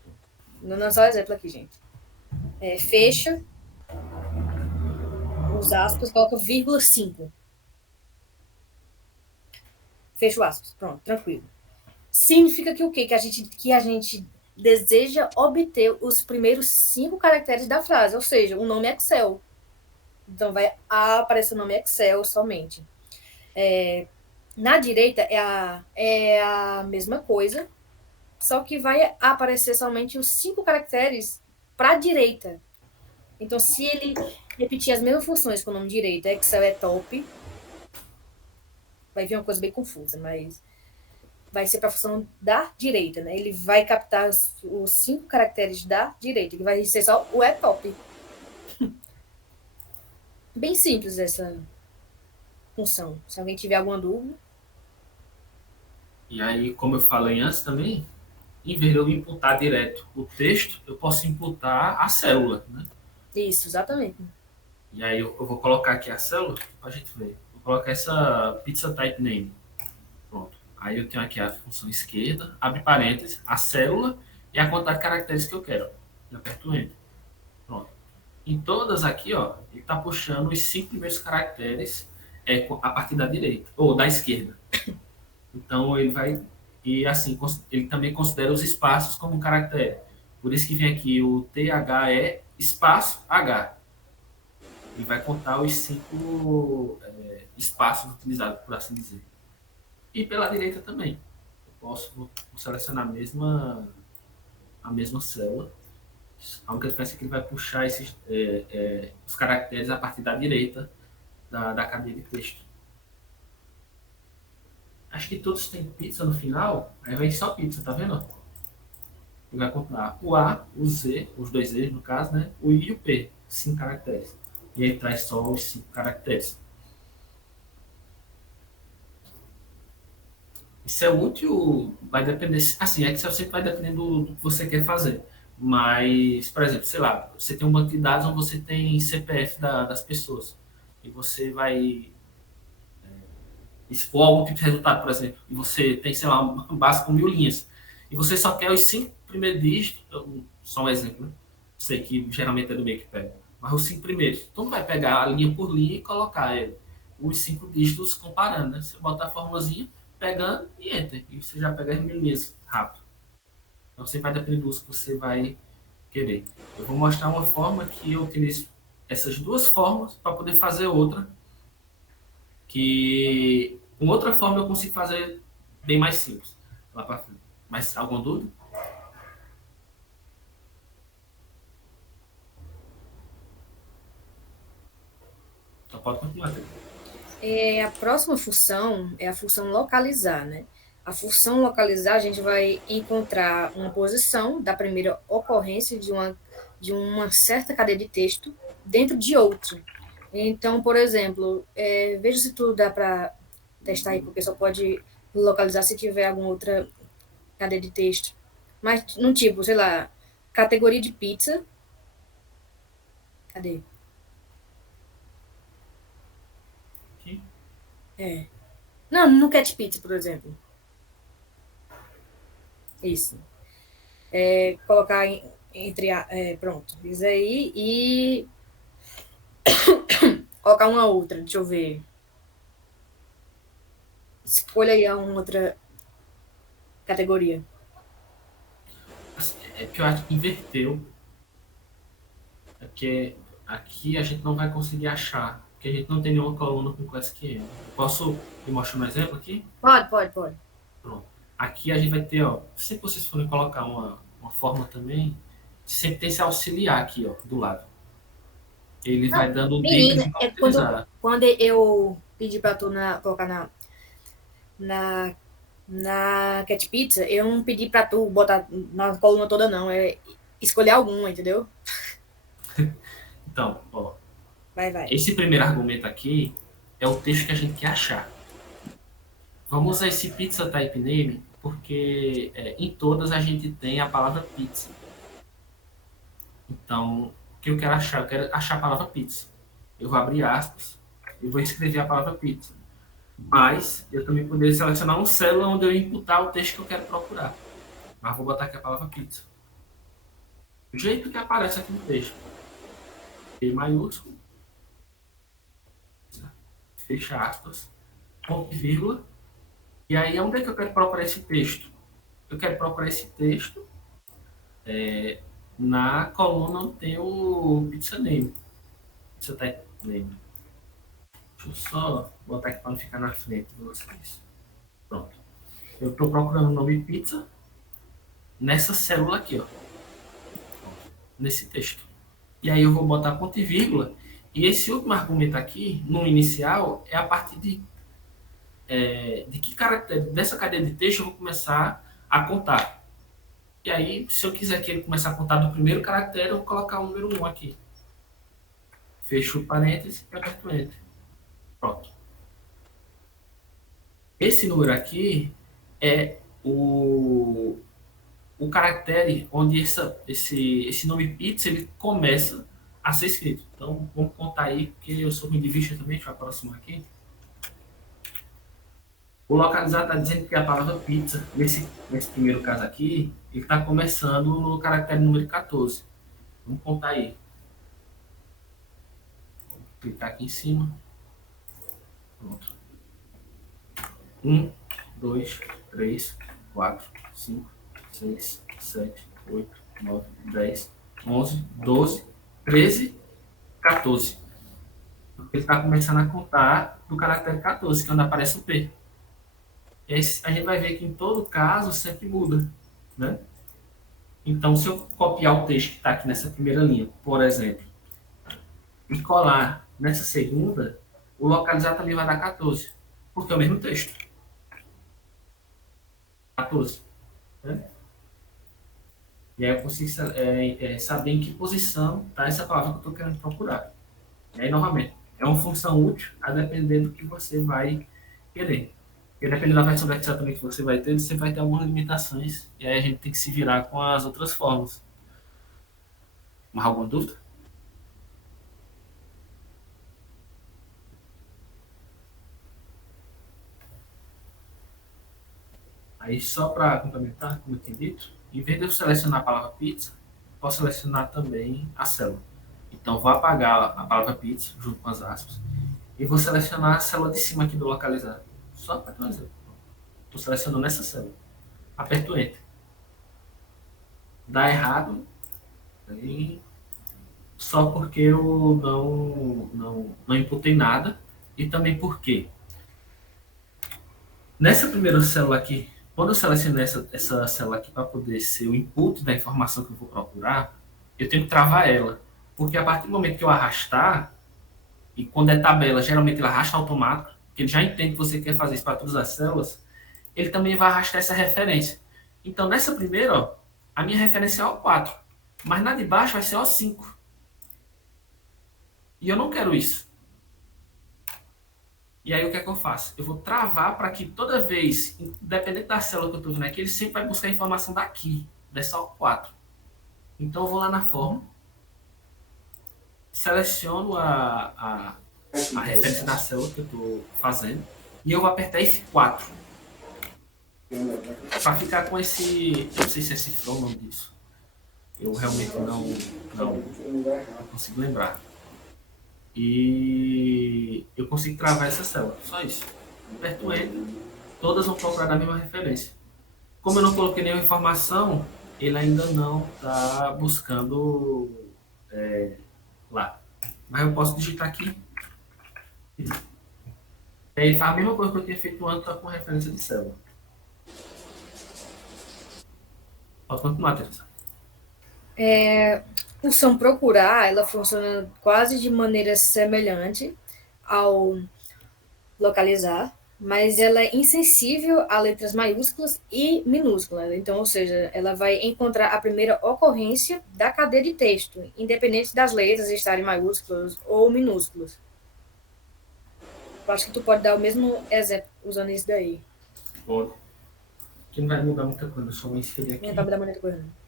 Não é só exemplo aqui, gente. Fecha os aspas, coloca vírgula 5. Fecha o aspas. Pronto, tranquilo. Significa que o quê? Que a gente deseja obter os primeiros 5 caracteres da frase, ou seja, o nome Excel. Então vai aparecer o nome Excel somente. Na direita é a mesma coisa, só que vai aparecer somente os 5 caracteres para a direita. Então, se ele repetir as mesmas funções com o nome direita, Excel é top, vai vir uma coisa bem confusa, mas vai ser para a função da direita, né? Ele vai captar os 5 caracteres da direita, que vai ser só o é top. Bem simples essa função. Se alguém tiver alguma dúvida. E aí, como eu falei antes também, em vez de eu imputar direto o texto, eu posso imputar a célula, né? Isso, exatamente. E aí eu vou colocar aqui a célula para a gente ver. Vou colocar essa pizza type name. Pronto. Aí eu tenho aqui a função esquerda, abre parênteses, a célula e a quantidade de caracteres que eu quero. E aperto Enter. Pronto. Em todas aqui, ó, ele está puxando os 5 primeiros caracteres a partir da direita, ou da esquerda. Então ele vai. E assim, ele também considera os espaços como um caractere. Por isso que vem aqui o THE espaço H. E vai contar os 5 espaços utilizados, por assim dizer. E pela direita também. Eu vou selecionar a mesma célula. A única diferença é que ele vai puxar os caracteres a partir da direita da cadeia de texto. Acho que todos têm pizza no final, aí vem só pizza, tá vendo? Ele vai contar o A, o Z, os 2 Z's no caso, né? O I e o P, 5 caracteres. E aí traz só os 5 caracteres. Isso é útil, vai depender, assim, Excel sempre vai dependendo do que você quer fazer. Mas, por exemplo, sei lá, você tem um banco de dados onde você tem CPF das pessoas. E você vai expor algum tipo de resultado, por exemplo. E você tem, sei lá, uma base com 1000 linhas. E você só quer os 5 primeiros dígitos, só um exemplo, né? Sei que geralmente é do meio que pega. Mas os 5 primeiros. Então, não vai pegar a linha por linha e colocar os 5 dígitos comparando, né? Você bota a formulazinha, pegando e enter. E você já pega as 1000 linhas rápido. Então, você vai depender do uso que você vai querer. Eu vou mostrar uma forma que eu utilizo essas duas formas para poder fazer outra, que com outra forma eu consigo fazer bem mais simples lá para frente. Mas alguma dúvida? Só pode continuar. A próxima função é a função localizar, né? A função localizar, a gente vai encontrar uma posição da primeira ocorrência de uma certa cadeia de texto dentro de outra. Então, por exemplo, veja se tudo dá para testar aí, porque só pode localizar se tiver alguma outra cadeia de texto. Mas, no tipo, sei lá, categoria de pizza. Cadê? Aqui. É. Não, no Cat Pizza, por exemplo. Isso. Colocar entre pronto, isso aí e colocar uma outra, deixa eu ver. Escolha aí uma outra categoria. Assim, é que eu acho que inverteu. É porque aqui a gente não vai conseguir achar, porque a gente não tem nenhuma coluna com Classic M. Posso me mostrar um exemplo aqui? Pode. Pronto. Aqui a gente vai ter, ó, se vocês forem colocar uma forma também, sempre tem esse auxiliar aqui, ó, do lado. Ele vai dando dicas de Menina, como quando, utilizar. quando eu pedi pra tu colocar na, na Cat Pizza, eu não pedi pra tu botar na coluna toda, não. É escolher alguma, entendeu? Então, ó, Vai. esse primeiro argumento aqui é o texto que a gente quer achar. Vamos usar esse pizza type name porque em todas a gente tem a palavra pizza. Então, o que eu quero achar? Eu quero achar a palavra pizza. Eu vou abrir aspas e vou escrever a palavra pizza. Mas eu também poderia selecionar um célula onde eu imputar o texto que eu quero procurar. Mas vou botar aqui a palavra pizza. Do jeito que aparece aqui no texto. P maiúsculo, fecha aspas, ponto e vírgula. E aí, onde é que eu quero procurar esse texto? Eu quero procurar esse texto na coluna onde tem o pizza name. Pizza type name. Deixa eu só botar aqui para não ficar na frente de vocês. Pronto. Eu estou procurando o nome pizza nessa célula aqui, ó. Nesse texto. E aí eu vou botar ponto e vírgula. E esse último argumento aqui, no inicial, é a partir de que caractere dessa cadeia de texto eu vou começar a contar. E aí, se eu quiser que ele comece a contar do primeiro caractere, eu vou colocar o número 1 aqui. Fecho o parênteses e aperto Enter. Pronto. Esse número aqui é o caractere onde esse nome pizza ele começa a ser escrito. Então, vamos contar aí, porque eu sou ruim de vista também, deixa eu aproximar aqui. O localizar está dizendo que a palavra pizza, nesse primeiro caso aqui, ele está começando no caractere número 14. Vamos contar aí. Vou clicar aqui em cima. Pronto. 1, 2, 3, 4, 5, 6, 7, 8, 9, 10, 11, 12, 13, 14. Ele está começando a contar do caractere 14, que é onde aparece o P. E aí a gente vai ver que em todo caso sempre muda, né? Então, se eu copiar o texto que está aqui nessa primeira linha, por exemplo, e colar nessa segunda, o localizar também vai dar 14, porque é o mesmo texto. 14. Né? E aí eu consigo saber em que posição está essa palavra que eu estou querendo procurar. E aí, novamente, é uma função útil a depender do que você vai querer. Porque dependendo da versão do Excel também que você vai ter, você vai ter algumas limitações. E aí a gente tem que se virar com as outras formas. Mais alguma dúvida? Aí, só para complementar, como eu tinha dito, em vez de eu selecionar a palavra pizza, posso selecionar também a célula. Então, vou apagar a palavra pizza, junto com as aspas, e vou selecionar a célula de cima aqui do localizar. Só para ter um exemplo. Estou selecionando essa célula. Aperto Enter. Dá errado, aí, só porque eu não imputei nada, e também porque nessa primeira célula aqui, quando eu selecionei essa célula aqui para poder ser o input da informação que eu vou procurar, eu tenho que travar ela. Porque a partir do momento que eu arrastar, e quando é tabela, geralmente ele arrasta automático, porque ele já entende que você quer fazer isso para todas as células, ele também vai arrastar essa referência. Então, nessa primeira, ó, a minha referência é O4, mas na de baixo vai ser O5. E eu não quero isso. E aí o que é que eu faço? Eu vou travar para que toda vez, independente da célula que eu estou vendo aqui, ele sempre vai buscar a informação daqui, dessa O4. Então eu vou lá na forma, seleciono a referência da célula que eu estou fazendo, e eu vou apertar F4 para ficar com esse, eu não sei se é cifrão o nome disso, eu realmente não consigo lembrar, e eu consigo travar essa célula, só isso. Aperto Enter, todas vão procurar na mesma referência. Como eu não coloquei nenhuma informação, ele ainda não está buscando lá. Mas eu posso digitar aqui. Ele faz a mesma coisa que eu tinha feito antes, só com referência de célula. Pode continuar, Teresa. A função procurar, ela funciona quase de maneira semelhante ao localizar, mas ela é insensível a letras maiúsculas e minúsculas. Então, ou seja, ela vai encontrar a primeira ocorrência da cadeia de texto, independente das letras estarem maiúsculas ou minúsculas. Eu acho que tu pode dar o mesmo exemplo usando isso daí. Pode. Que não vai mudar muita coisa, eu só vou inserir aqui. Não vai mudar muita coisa, não.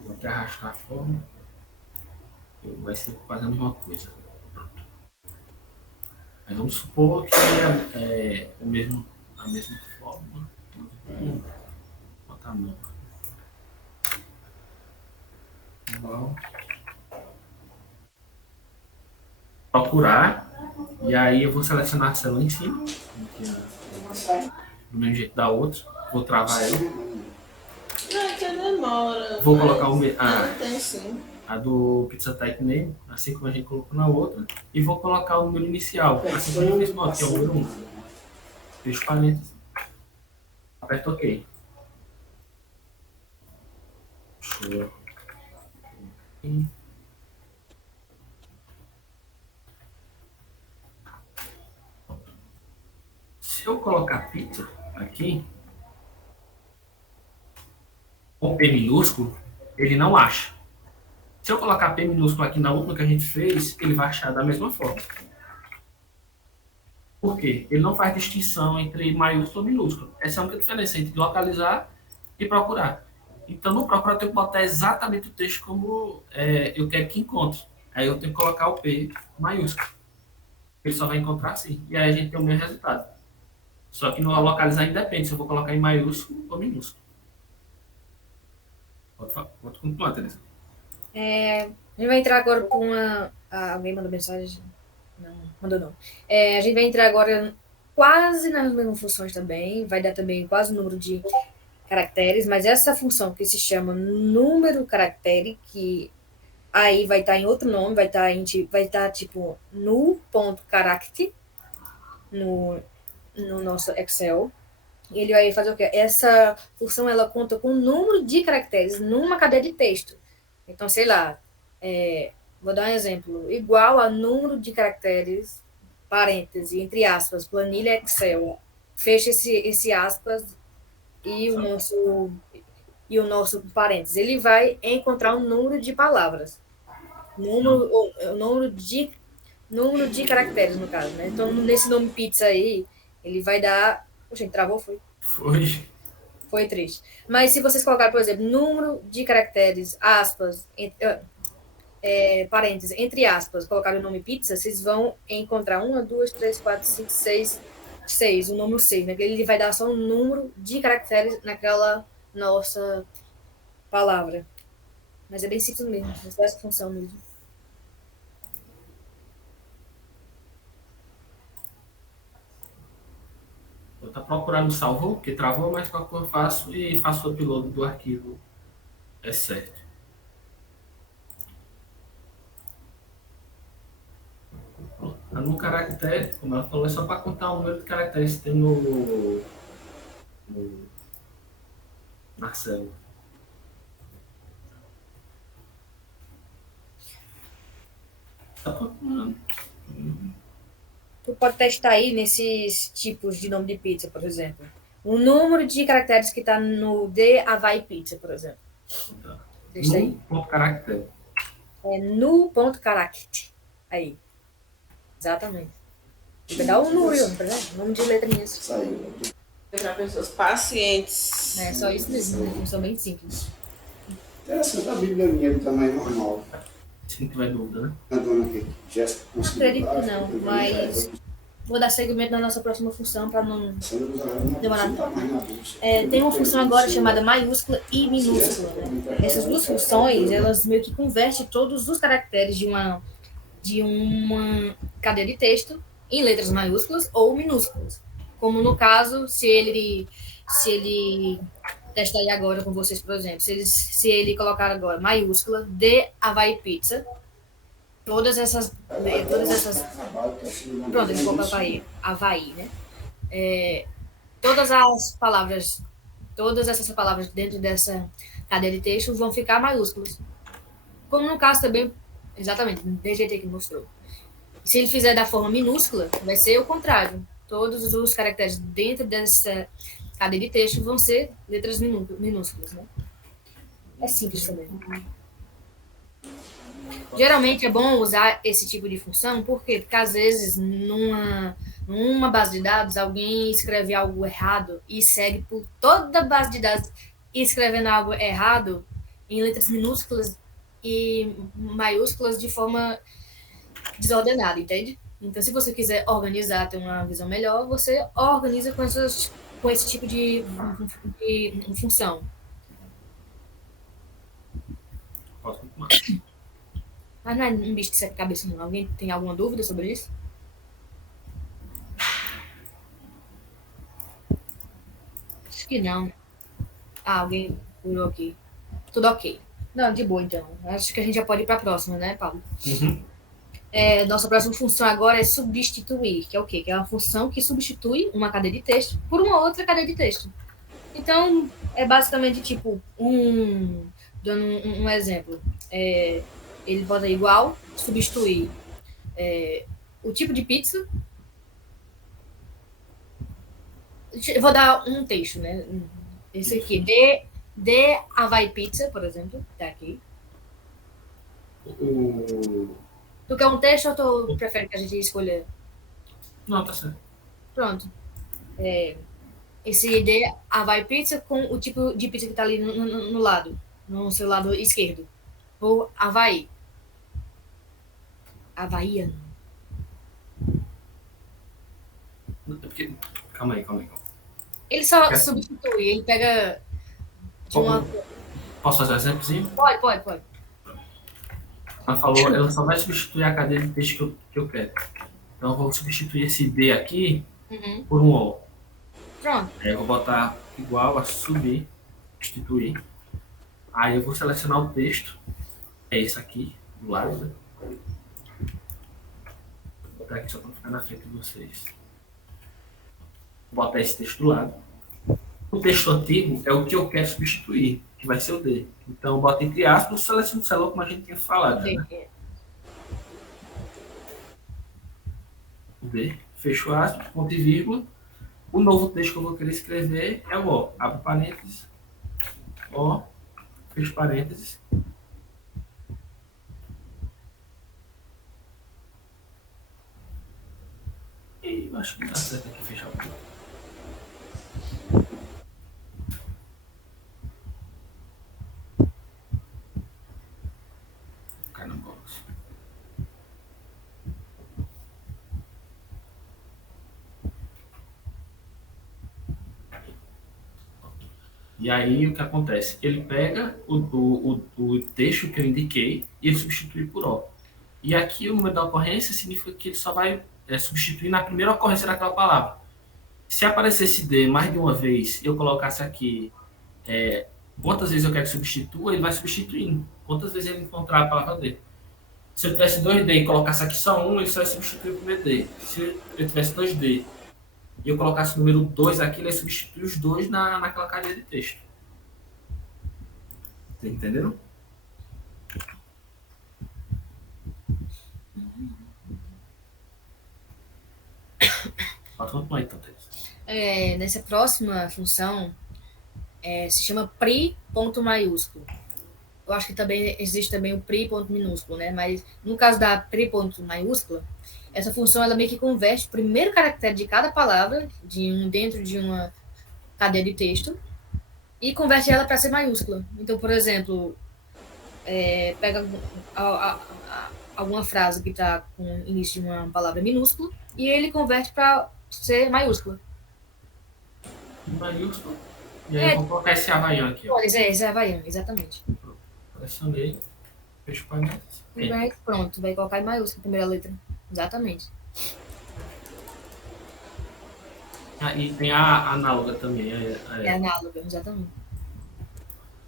Vou aqui arrastar a forma. Vai ser quase a mesma coisa. Pronto. Mas vamos supor que é a mesma forma. Vou botar a mão. Igual. Procurar. E aí eu vou selecionar a célula em cima. Do mesmo jeito da outra. Vou travar ela. Não, que demora. Vou colocar tem sim. a do Pizza Type Name, assim como a gente colocou na outra. E vou colocar o número inicial, assim como a gente fez no outro, que é o número 1. Fecho parênteses. Aperto OK. Show. Se eu colocar pizza aqui, com P minúsculo, ele não acha. Se eu colocar P minúsculo aqui na última que a gente fez, ele vai achar da mesma forma. Por quê? Ele não faz distinção entre maiúsculo e minúsculo. Essa é a única diferença entre localizar e procurar. Então, no procurar, eu tenho que botar exatamente o texto como eu quero que encontre. Aí eu tenho que colocar o P maiúsculo. Ele só vai encontrar assim. E aí a gente tem o mesmo resultado. Só que no localizar independe se eu vou colocar em maiúsculo ou minúsculo. Pode continuar, Teresa. A gente vai entrar agora com uma... alguém mandou mensagem? Não, mandou não. A gente vai entrar agora quase nas mesmas funções também. Vai dar também quase o número de caracteres, mas essa função que se chama número caractere, que aí vai estar em outro nome, vai estar tipo nu.character no nosso Excel. Ele vai fazer o quê? Essa função, ela conta com o número de caracteres numa cadeia de texto. Então, sei lá, vou dar um exemplo, igual a número de caracteres, parêntese, entre aspas, planilha Excel. Fecha esse aspas e o nosso parênteses. Ele vai encontrar um número de palavras. Número de caracteres, no caso, né? Então, nesse nome pizza aí, ele vai dar... Poxa, travou, foi? Foi triste. Mas se vocês colocarem, por exemplo, número de caracteres, aspas, parênteses, entre aspas, colocar o nome pizza, vocês vão encontrar 1, 2, 3, 4, 5, 6, o número 6, né? Ele vai dar só um número de caracteres naquela nossa palavra. Mas é bem simples mesmo, essa função mesmo. Eu estou procurando salvou, porque travou, mas qualquer coisa eu faço e faço o upload do arquivo. É certo. No caractere, como ela falou, é só para contar o número de caracteres que tem na célula. Tá procurando. Tu pode testar aí nesses tipos de nome de pizza, por exemplo. O número de caracteres que está no de Hawaii Pizza, por exemplo. Tá. Deixa aí. Nu.caractere. Nu.character. Aí. Exatamente. Vai dar um número, por exemplo. Nome de letrinhas. Para pessoas pacientes. É só isso mesmo, né? Função bem simples. Interessante a Bíblia minha do tamanho normal. Se não tiver dúvida, né? A dona aqui, Jéssica, conseguiu. Acredito que não, mas vou dar segmento na nossa próxima função para não demorar muito. Tem uma função agora chamada maiúscula e minúscula, né? Essas duas funções, elas meio que convertem todos os caracteres de uma cadeia de texto em letras maiúsculas ou minúsculas. Como no caso, se ele testar aí agora com vocês, por exemplo, se ele colocar agora maiúscula de Havaí Pizza, todas essas pronto, ele colocou aí Havaí, né? Todas essas palavras dentro dessa cadeia de texto vão ficar maiúsculas. Como no caso também, exatamente, do jeito que mostrou. Se ele fizer da forma minúscula, vai ser o contrário. Todos os caracteres dentro dessa cadeia de texto vão ser letras minúsculas, né? É simples também. Geralmente é bom usar esse tipo de função, porque às vezes numa base de dados alguém escreve algo errado e segue por toda a base de dados escrevendo algo errado em letras minúsculas e maiúsculas de forma desordenada, entende? Então, se você quiser organizar, ter uma visão melhor, você organiza com esse tipo de função. Pode continuar. Mas não é um bicho de sete cabeças, não. Alguém tem alguma dúvida sobre isso? Acho que não. Alguém pulou aqui. Tudo ok. Não, de boa, então. Acho que a gente já pode ir para a próxima, né, Paulo? Uhum. Nossa próxima função agora é substituir, que é o quê? Que é uma função que substitui uma cadeia de texto por uma outra cadeia de texto. Então, é basicamente tipo dando um exemplo. Ele bota igual, substituir o tipo de pizza. Eu vou dar um texto, né? Esse aqui, de Havaí Pizza, por exemplo, tá aqui. Tu quer um texto ou tu prefere que a gente escolha? Não, tá certo. Pronto. Esse de Havaí Pizza com o tipo de pizza que tá ali no lado, no seu lado esquerdo. Ou Havaí. Havaiano. Calma aí. Ele só substitui, ele pega de uma... Posso fazer um exemplozinho? Pode. Ela falou, ela só vai substituir a cadeia de texto que eu quero. Então eu vou substituir esse D aqui por um O. Pronto. Aí eu vou botar igual a substituir. Aí eu vou selecionar o texto. É esse aqui, do lado, né? Vou botar aqui só para ficar na frente de vocês. Vou botar esse texto do lado. O texto antigo é o que eu quero substituir, que vai ser o D. Então, eu boto entre aspas, seleciono o celular, como a gente tinha falado. Né? O D, fecho aspas, ponto e vírgula. O novo texto que eu vou querer escrever é o O. Abro parênteses, O, fecho parênteses. E eu acho que dá certo aqui fechar o ponto. E aí o que acontece? Ele pega o texto que eu indiquei e ele substitui por O. E aqui o número da ocorrência significa que ele só vai substituir na primeira ocorrência daquela palavra. Se aparecesse D mais de uma vez e eu colocasse aqui quantas vezes eu quero que substitua, ele vai substituindo. Quantas vezes ele encontrar a palavra D. Se eu tivesse 2D e colocasse aqui só um, ele só ia substituir o primeiro D. Se eu tivesse 2D e eu colocasse o número 2 aqui, ele ia substituir os dois naquela cadeia de texto. Tá entendendo? Pode continuar então, Thais. Nessa próxima função, se chama pri ponto maiúsculo. Eu acho que também existe também o pri ponto minúsculo, né? Mas no caso da pri ponto maiúscula, essa função ela meio que converte o primeiro caractere de cada palavra dentro de uma cadeia de texto e converte ela para ser maiúscula. Então, por exemplo, pega alguma frase que está com o início de uma palavra minúscula e ele converte para ser maiúscula. Maiúsculo. E aí eu vou colocar esse Havaiano aqui, ó. Olha, esse é Havaiano, exatamente. Selecionei, fecho o painel. Pronto, vai colocar em maiúscula a primeira letra. Exatamente. E tem a análoga também. É análoga, exatamente.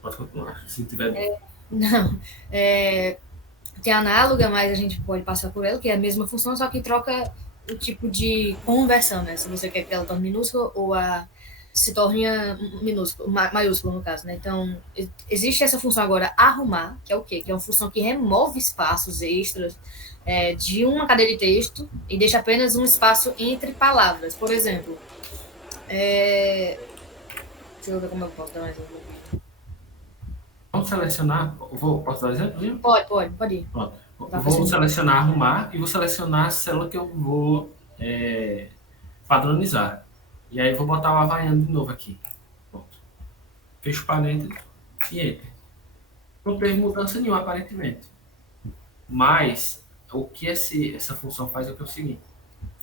Pode continuar, se tiver. Não, tem a análoga, mas a gente pode passar por ela, que é a mesma função, só que troca o tipo de conversão, né? Se você quer que ela torne minúscula ou se torne minúscula, maiúscula no caso, né? Então, existe essa função agora, arrumar, que é o quê? Que é uma função que remove espaços extras de uma cadeia de texto e deixa apenas um espaço entre palavras. Por exemplo, deixa eu ver como eu posso dar um exemplo. Vamos selecionar. Posso dar um exemplo? Pode ir. Pronto. Vou selecionar arrumar e vou selecionar a célula que eu vou padronizar. E aí vou botar o Havaiano de novo aqui. Pronto. Fecho o parênteses e Enter. Não teve mudança nenhuma, aparentemente. Mas o que essa função faz é o seguinte.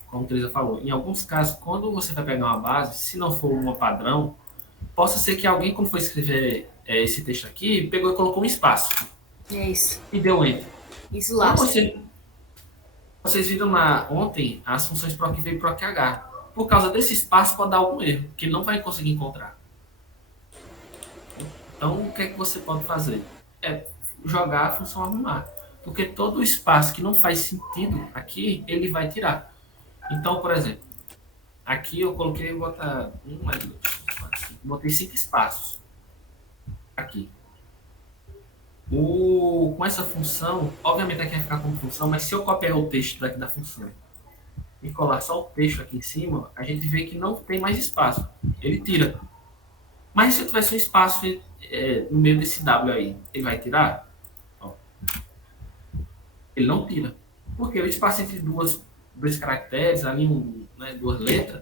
Como a Teresa falou, em alguns casos, quando você vai pegar uma base, se não for uma padrão, possa ser que alguém, quando for escrever esse texto aqui, pegou e colocou um espaço. É isso. E deu Enter. Isso lá. Vocês viram lá ontem as funções proc v e proc h. Por causa desse espaço pode dar algum erro, que ele não vai conseguir encontrar. Então, o que é que você pode fazer? É jogar a função arrumar. Porque todo o espaço que não faz sentido aqui, ele vai tirar. Então, por exemplo, aqui eu coloquei, botei 5 espaços. Aqui. Com essa função, obviamente aqui vai ficar como função, mas se eu copiar o texto daqui da função e colar só o texto aqui em cima, a gente vê que não tem mais espaço. Ele tira. Mas se eu tivesse um espaço no meio desse W aí, ele vai tirar? Ó. Ele não tira. Porque o espaço entre dois caracteres, ali duas letras,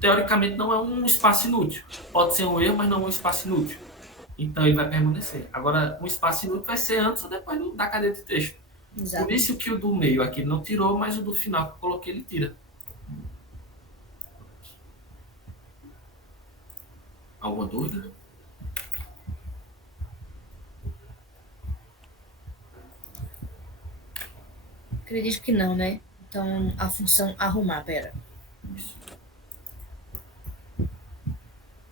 teoricamente não é um espaço inútil. Pode ser um erro, mas não é um espaço inútil. Então ele vai permanecer. Agora, um espaço inútil vai ser antes ou depois da cadeia de texto. Exato. Por isso que o do meio aqui ele não tirou, mas o do final que eu coloquei ele tira. Alguma dúvida? Acredito que não, né? Então, a função arrumar, pera. Isso.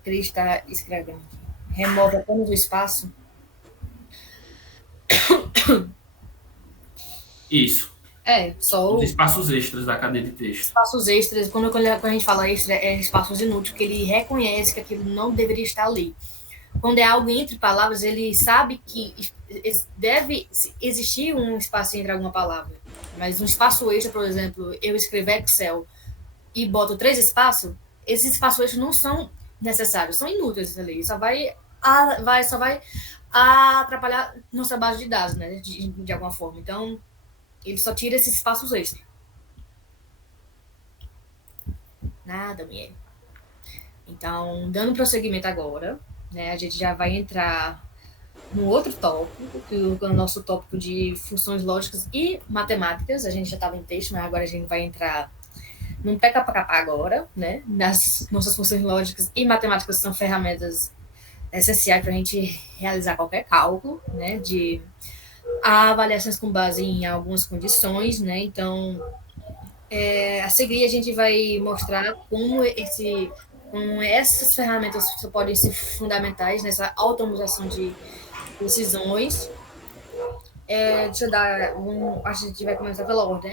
Ele está escrevendo aqui. Remove apenas o espaço. Isso. Só os espaços extras da cadeia de texto. Espaços extras, quando a gente fala extra, é espaços inúteis, porque ele reconhece que aquilo não deveria estar ali. Quando é algo entre palavras, ele sabe que deve existir um espaço entre alguma palavra. Mas um espaço extra, por exemplo, eu escrever Excel e boto 3 espaços, esses espaços extras não são necessários, são inúteis ali. Só vai atrapalhar nossa base de dados, né? De alguma forma. Então, ele só tira esses espaços extras. Nada, mulher. Então, dando prosseguimento agora, né, a gente já vai entrar no outro tópico, que é o nosso tópico de funções lógicas e matemáticas. A gente já estava em texto, mas agora a gente vai entrar num PKPK agora, né? Nas nossas funções lógicas e matemáticas são ferramentas essenciais para a gente realizar qualquer cálculo, né? De avaliações com base em algumas condições, né? Então, a seguir a gente vai mostrar como essas ferramentas podem ser fundamentais nessa automatização de decisões. Deixa eu dar a gente vai começar pela ordem,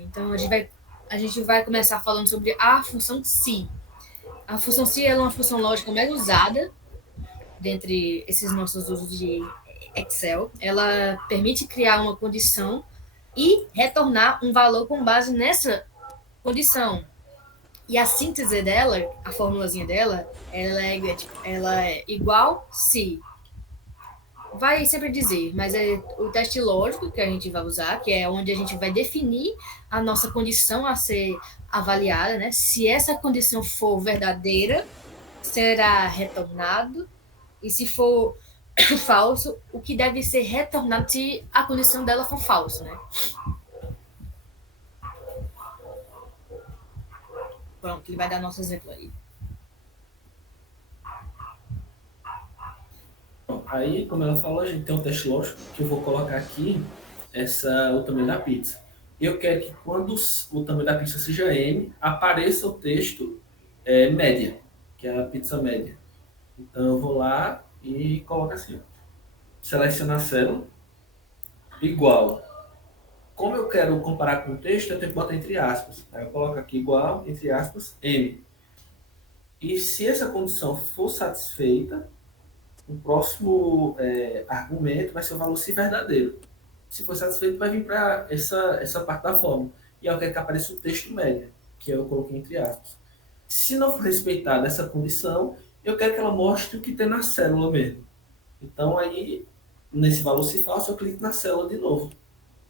Então, a gente vai começar falando sobre a função si. A função si é uma função lógica mais usada dentre esses nossos usos de Excel. Ela permite criar uma condição e retornar um valor com base nessa condição. E a síntese dela, a formulazinha dela, ela é igual se. Vai sempre dizer, mas é o teste lógico que a gente vai usar, que é onde a gente vai definir a nossa condição a ser avaliada, né? Se essa condição for verdadeira, será retornado, e se for falso, o que deve ser retornado se a condição dela for falso, né? Pronto, ele vai dar nosso exemplo aí. Aí, como ela falou, a gente tem um teste lógico que eu vou colocar aqui o tamanho da pizza. Eu quero que quando o tamanho da pizza seja M, apareça o texto média, que é a pizza média. Então eu vou lá e coloco assim, ó. Selecionar a célula, igual. Como eu quero comparar com o texto, eu tenho que botar entre aspas. Aí eu coloco aqui igual, entre aspas, M. E se essa condição for satisfeita, o próximo argumento vai ser o valor se verdadeiro. Se for satisfeito, vai vir para essa parte da fórmula. E eu quero que apareça o texto médio, que eu coloquei entre aspas. Se não for respeitada essa condição, eu quero que ela mostre o que tem na célula mesmo. Então, aí, nesse valor se falso, eu clico na célula de novo.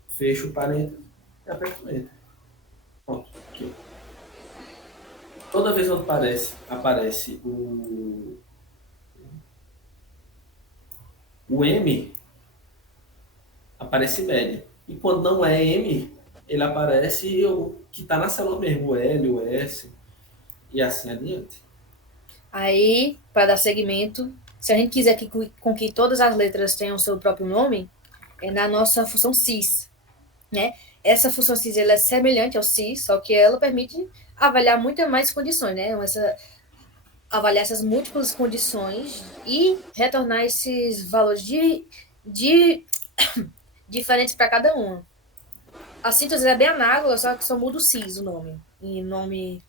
Fecho o parênteses e aperto Enter. Pronto. Aqui. Toda vez quando aparece o M, aparece média. E quando não é M, ele aparece o que está na célula mesmo, o L, o S, e assim adiante. Aí, para dar segmento, se a gente quiser com que todas as letras tenham seu próprio nome, é na nossa função sys, né? Essa função sys ela é semelhante ao sys, só que ela permite avaliar muitas mais condições, né? Avaliar essas múltiplas condições e retornar esses valores diferentes para cada uma. A síntese é bem análoga, só que só muda o sys, o nome, em nome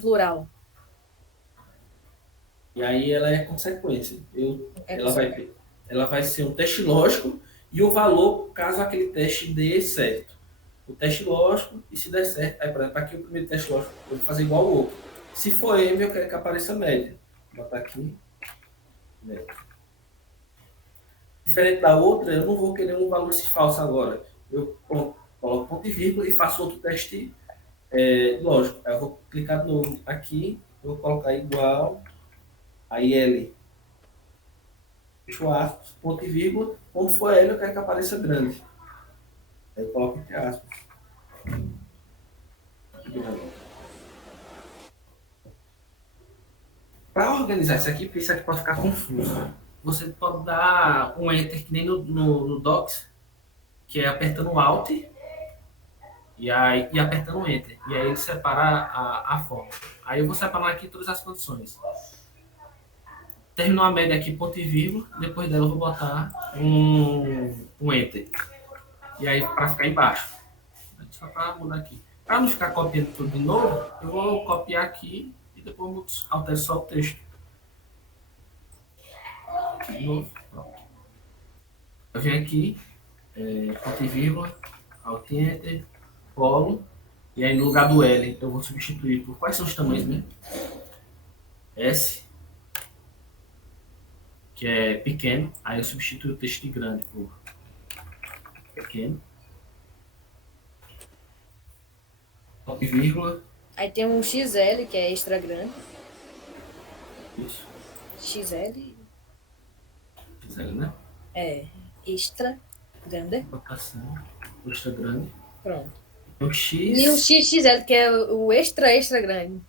plural. E aí ela é consequência. Ela vai ser um teste lógico e o valor caso aquele teste dê certo. O teste lógico, e se der certo, aí, por exemplo, aqui o primeiro teste lógico, eu vou fazer igual ao outro. Se for M, eu quero que apareça a média. Vou botar aqui. Média. Diferente da outra, eu não vou querer um valor se falso agora. Eu coloco ponto e vírgula e faço outro teste lógico. Aí eu vou clicar de novo aqui, eu vou colocar igual, aí L. Fecho aspas, ponto e vírgula. Quando for L, eu quero que apareça grande. Aí eu coloco entre aspas. Para organizar isso aqui, porque isso aqui pode ficar confuso, você pode dar um Enter que nem no Docs, que é apertando Alt e apertando Enter. E aí ele separa a forma. Aí eu vou separar aqui todas as condições. Terminou a média aqui, ponto e vírgula. Depois dela eu vou botar um Enter. E aí para ficar embaixo. Só para mudar aqui. Para não ficar copiando tudo de novo, eu vou copiar aqui e depois altero só o texto. De novo. Pronto. Eu venho aqui, ponto e vírgula, Alt Enter, polo. E aí no lugar do L eu vou substituir por quais são os tamanhos mesmo? S, que é pequeno. Aí eu substituo o texto de grande por pequeno. Top vírgula. Aí tem um XL, que é extra grande. Isso. XL XL, né? é extra grande. Cotação. Extra grande. Pronto. O X. E o XXL, que é o extra grande.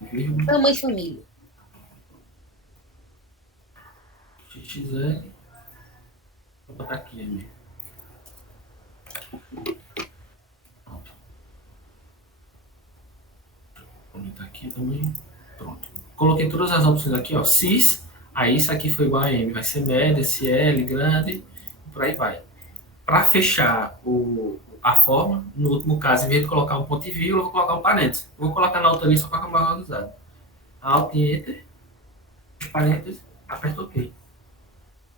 Vírgula. Tamanho família. XL. Vou botar aqui, amigo. Aumentar aqui também. Pronto. Coloquei todas as opções aqui, ó. Cis. Aí isso aqui foi igual a M. Vai ser média, SL, grande. E por aí vai. Para fechar a forma, no último caso, em vez de colocar um ponto e vírgula, eu vou colocar um parênteses. Vou colocar na outra linha só para ficar mais organizado. Alt Enter. Os parênteses. Aperto OK.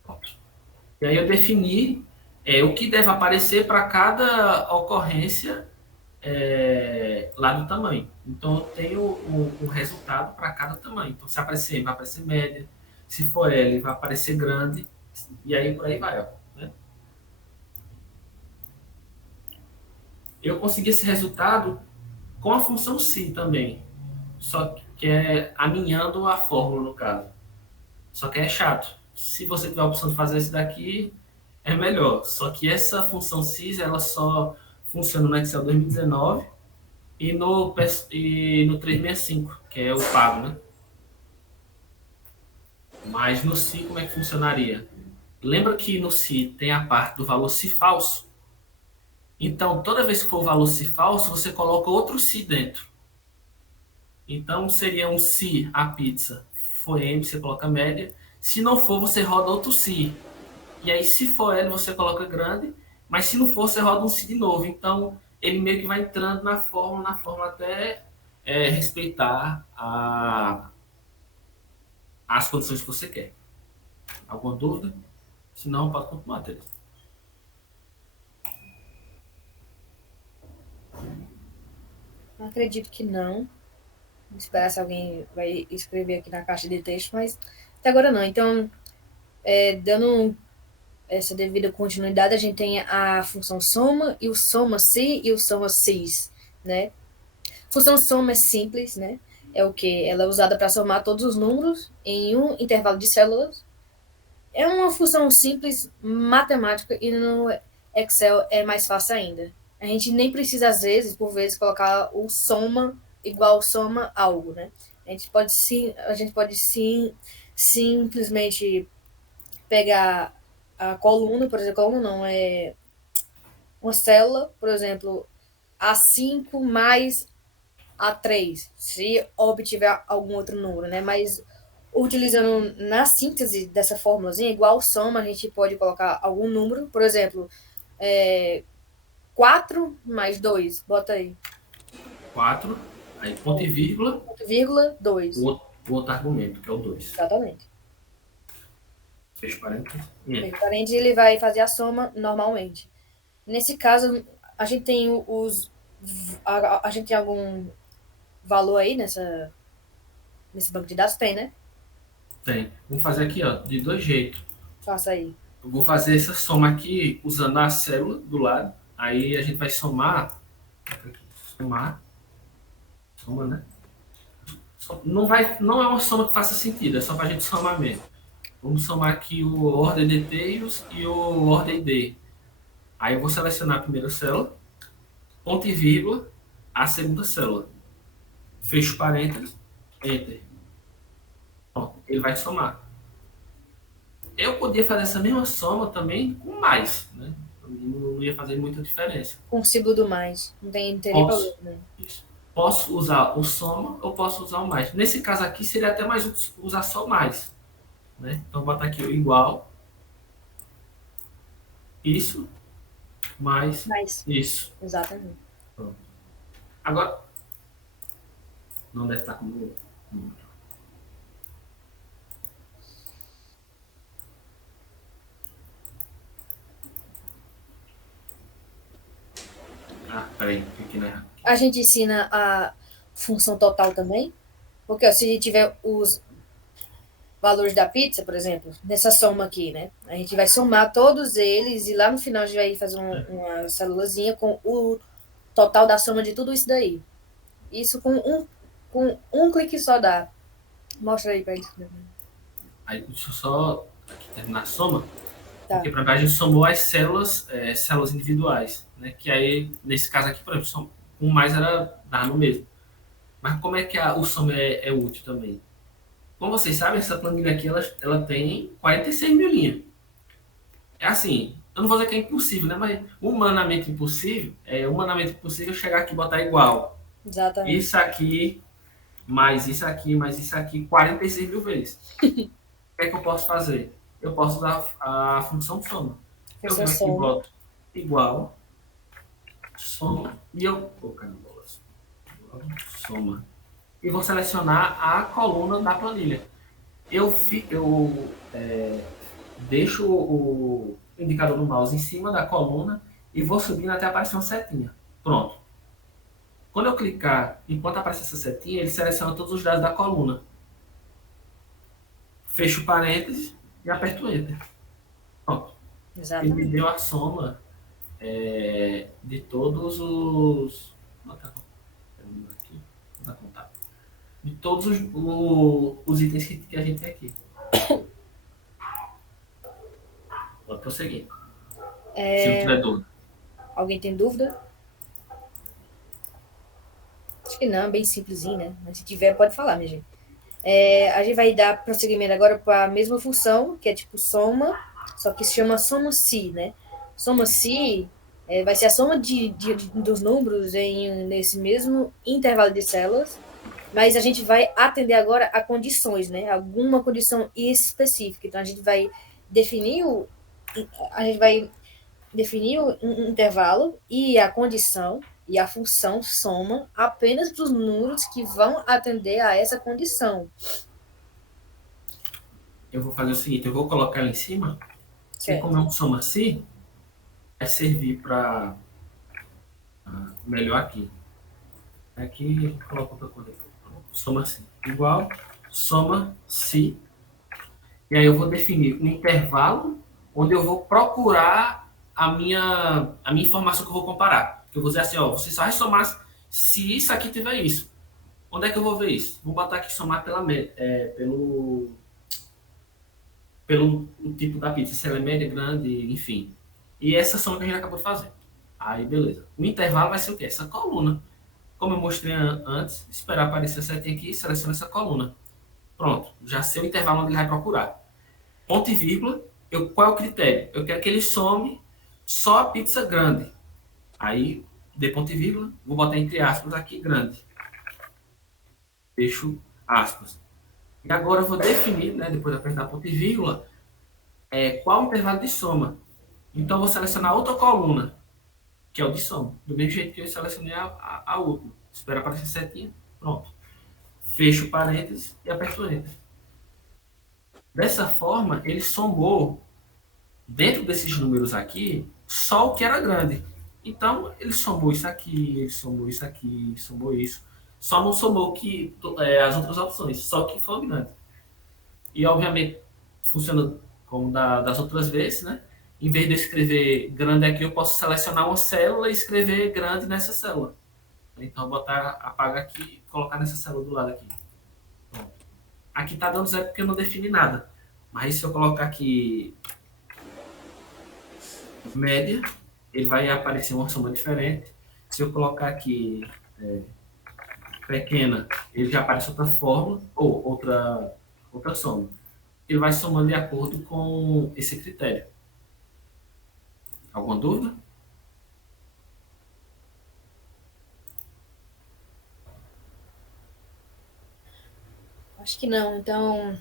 Pronto. E aí eu defini o que deve aparecer para cada ocorrência lá do tamanho. Então eu tenho o resultado para cada tamanho. Então se aparecer M, vai aparecer média. Se for L, vai aparecer grande. E aí por aí vai. Ó, né? Eu consegui esse resultado com a função si também. Só que que é alinhando a fórmula, no caso. Só que é chato. Se você tiver a opção de fazer esse daqui, é melhor. Só que essa função sys, ela só funciona no Excel 2019 e no 365, que é o pago, né? Mas no si, como é que funcionaria? Lembra que no si tem a parte do valor si falso? Então, toda vez que for o valor si falso, você coloca outro si dentro. Então, seria um si a pizza foi M, você coloca média. Se não for, você roda outro si. E aí, se for L, você coloca grande. Mas se não for, você roda um si de novo. Então, ele meio que vai entrando na fórmula até respeitar as condições que você quer. Alguma dúvida? Se não, pode continuar, Teresa. Acredito que não. Vou esperar se alguém vai escrever aqui na caixa de texto, mas até agora não. Então, dando essa devida continuidade, a gente tem a função soma e o soma si e o soma sys, né? Função soma é simples, né? É o que? Ela é usada para somar todos os números em um intervalo de células. É uma função simples, matemática, e no Excel é mais fácil ainda. A gente nem precisa, às vezes, por vezes, colocar o soma igual soma algo, né? A gente pode simplesmente pegar a coluna, por exemplo, coluna não, é uma célula, por exemplo, A5 mais A3, se obtiver algum outro número, né? Mas utilizando na síntese dessa formulazinha, igual soma, a gente pode colocar algum número, por exemplo, 4 mais 2, bota aí. 4, aí ponto e vírgula. Ponto, vírgula, 2. O outro argumento, que é o 2. Exatamente. Fecha parênteses. Fecha parênteses, ele vai fazer a soma normalmente. Nesse caso, a gente tem a gente tem algum valor aí nesse banco de dados? Tem, né? Tem. Vamos fazer aqui, ó, de dois jeitos. Faça aí. Eu vou fazer essa soma aqui usando a célula do lado. Aí a gente vai somar. Soma, né? Não é uma soma que faça sentido, é só pra gente somar mesmo. Vamos somar aqui o ordem de T e o ordem D. Aí eu vou selecionar a primeira célula, ponto e vírgula, a segunda célula. Fecho parênteses, Enter. Pronto, ele vai somar. Eu podia fazer essa mesma soma também com mais, né? Não ia fazer muita diferença. Com o símbolo do mais. Não tem problema, né? Isso. Posso usar o soma ou posso usar o mais. Nesse caso aqui, seria até mais útil usar só mais. Né? Então, vou botar aqui o igual. Isso. Mais. Isso. Exatamente. Pronto. Agora, não deve estar como número. Peraí, aqui não é errado. A gente ensina a função total também, porque ó, se a gente tiver os valores da pizza, por exemplo, nessa soma aqui, né? A gente vai somar todos eles e lá no final a gente vai fazer uma célulazinha com o total da soma de tudo isso daí. Isso com um clique só dá. Mostra aí pra ele. Aí, deixa eu só aqui terminar a soma. Tá. Porque para a gente somou as células individuais, né? Que aí, nesse caso aqui, por exemplo, um mais dá no mesmo. Mas como é que o soma é útil também? Como vocês sabem, essa planilha aqui, ela tem 46 mil linhas. É assim, eu não vou dizer que é impossível, né? Mas humanamente impossível chegar aqui e botar igual. Exatamente. Isso aqui, mais isso aqui, mais isso aqui, 46 mil vezes. O que é que eu posso fazer? Eu posso usar a função soma. Eu venho aqui e boto igual, soma, e eu... soma. E vou selecionar a coluna da planilha. Eu deixo o indicador do mouse em cima da coluna e vou subindo até aparecer uma setinha. Pronto. Quando eu clicar, enquanto aparece essa setinha, ele seleciona todos os dados da coluna. Fecho parênteses e aperto Enter. Pronto. Exatamente. Ele me deu a soma de todos os... Vou contar. de todos os itens que a gente tem aqui. Pode prosseguir. Se não tiver dúvida. Alguém tem dúvida? Acho que não, bem simplesinho, né? Mas se tiver, pode falar, minha gente. A gente vai dar prosseguimento agora para a mesma função, que é tipo soma, só que se chama soma-se, né? Soma-se vai ser a soma dos números nesse mesmo intervalo de células, mas a gente vai atender agora a condições, né? Alguma condição específica. Então, a gente vai definir um intervalo e a condição e a função soma apenas para os números que vão atender a essa condição. Eu vou fazer o seguinte, eu vou colocar ela em cima, e Certo. como é um soma-se, vai servir para melhor aqui. Aqui, coloca outra coisa. Soma-se igual, soma-se. E aí eu vou definir um intervalo onde eu vou procurar a minha informação que eu vou comparar. Eu vou dizer assim, ó, você só vai somar se isso aqui tiver isso. Onde é que eu vou ver isso? Vou botar aqui somar pelo tipo da pizza, se ela é média, grande, enfim. E essa soma que a gente acabou de fazer. Aí, beleza. O intervalo vai ser o quê? Essa coluna. Como eu mostrei antes, esperar aparecer certinho aqui, seleciona essa coluna. Pronto, já sei o intervalo onde ele vai procurar. Ponto e vírgula, qual é o critério? Eu quero que ele some só a pizza grande. Aí, dê ponto e vírgula, vou botar entre aspas aqui, grande. Fecho aspas. E agora eu vou definir, né, depois de apertar ponto e vírgula, qual o intervalo de soma. Então, eu vou selecionar outra coluna, que é o de soma. Do mesmo jeito que eu selecionei a última. Espera aparecer certinho. Pronto. Fecho parênteses e aperto Enter. Dessa forma, ele somou, dentro desses números aqui, só o que era grande. Então, ele somou isso aqui, ele somou isso aqui, somou isso. Só não somou as outras opções, só que foi grande. E, obviamente, funciona como das outras vezes, né? Em vez de eu escrever grande aqui, eu posso selecionar uma célula e escrever grande nessa célula. Então, apagar aqui e colocar nessa célula do lado aqui. Pronto. Aqui está dando zero porque eu não defini nada. Mas se eu colocar aqui média, ele vai aparecer uma soma diferente. Se eu colocar aqui pequena, ele já aparece outra fórmula ou outra soma. Ele vai somando de acordo com esse critério. Alguma dúvida? Acho que não. Então,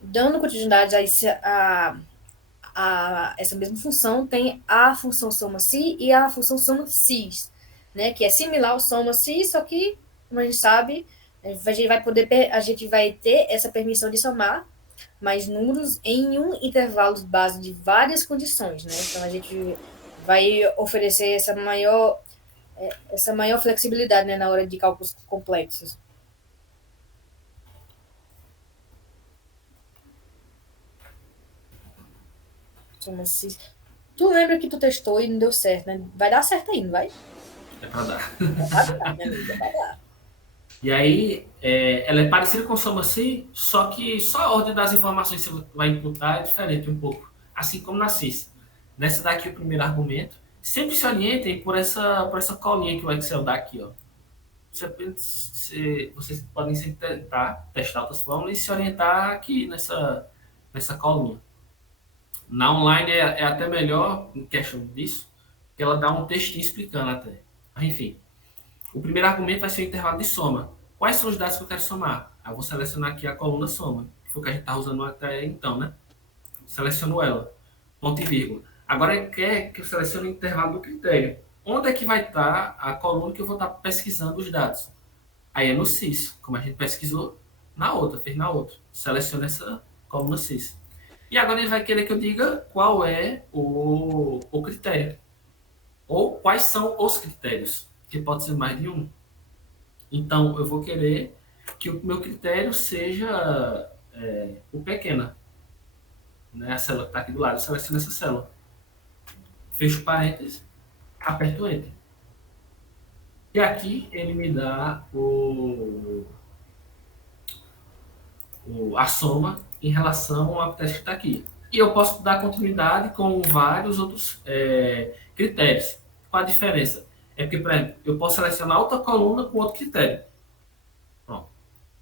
dando continuidade a essa mesma função, tem a função soma-se e a função soma-sis, né? Que é similar ao soma-se, só que, como a gente sabe, a gente vai ter essa permissão de somar mais números em um intervalo base de várias condições, né? Então, a gente vai oferecer essa maior flexibilidade, né, na hora de cálculos complexos. Soma-se. Tu lembra que tu testou e não deu certo, né? Vai dar certo aí, não vai? É para dar. Vai dar, minha amiga, vai dar. E aí, ela é parecida com soma-se, só que só a ordem das informações que você vai imputar é diferente um pouco. Assim como na CIS. Nessa daqui, o primeiro argumento. Sempre se orientem por essa colinha que o Excel dá aqui, ó. Vocês podem testar outras fórmulas e se orientar aqui nessa colinha. Na online é até melhor, em questão disso, que ela dá um textinho explicando até. Mas, enfim, o primeiro argumento vai ser o intervalo de soma. Quais são os dados que eu quero somar? Eu vou selecionar aqui a coluna soma, que foi o que a gente está usando até então, né? Seleciono ela, ponto e vírgula. Agora ele quer que eu selecione o intervalo do critério. Onde é que vai estar a coluna que eu vou estar pesquisando os dados? Aí é no CIS, como a gente pesquisou fez na outra. Seleciona essa coluna CIS. E agora ele vai querer que eu diga qual é o critério. Ou quais são os critérios, que pode ser mais de um. Então, eu vou querer que o meu critério seja o pequena. Né? A célula que está aqui do lado, eu seleciono essa célula. Fecho parênteses, aperto Enter. E aqui ele me dá a soma em relação ao teste que está aqui. E eu posso dar continuidade com vários outros critérios. Qual a diferença? É porque, por exemplo, eu posso selecionar outra coluna com outro critério. Pronto.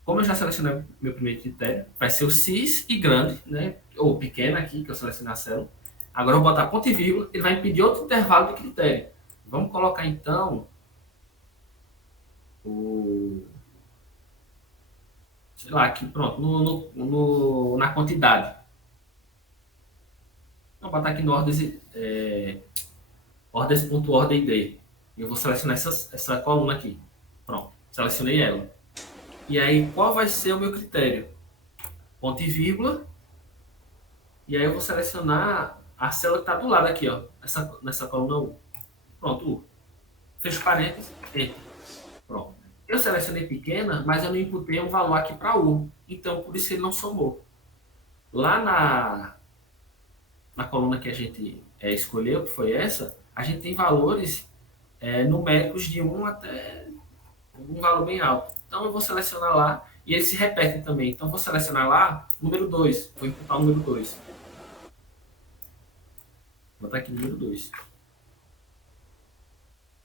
Como eu já selecionei meu primeiro critério, vai ser o cis e grande, né? Ou pequeno aqui, que eu selecionei a célula. Agora eu vou botar ponto e vírgula, ele vai impedir outro intervalo de critério. Vamos colocar então sei lá, aqui, pronto, na quantidade. Vou botar aqui no ordens.ordem eu vou selecionar essa coluna aqui. Pronto, selecionei ela. E aí, qual vai ser o meu critério? Ponto e vírgula. E aí eu vou selecionar a célula que está do lado aqui, ó, nessa coluna U. Pronto, U. Fecho parênteses, Enter. Pronto. Eu selecionei pequena, mas eu não imputei um valor aqui para U. Então, por isso ele não somou. Lá na coluna que a gente escolheu, que foi essa, a gente tem valores numéricos de 1 até um valor bem alto. Então, eu vou selecionar lá, e eles se repetem também. Então, eu vou selecionar lá número 2. Vou imputar o número 2. Vou botar aqui número 2.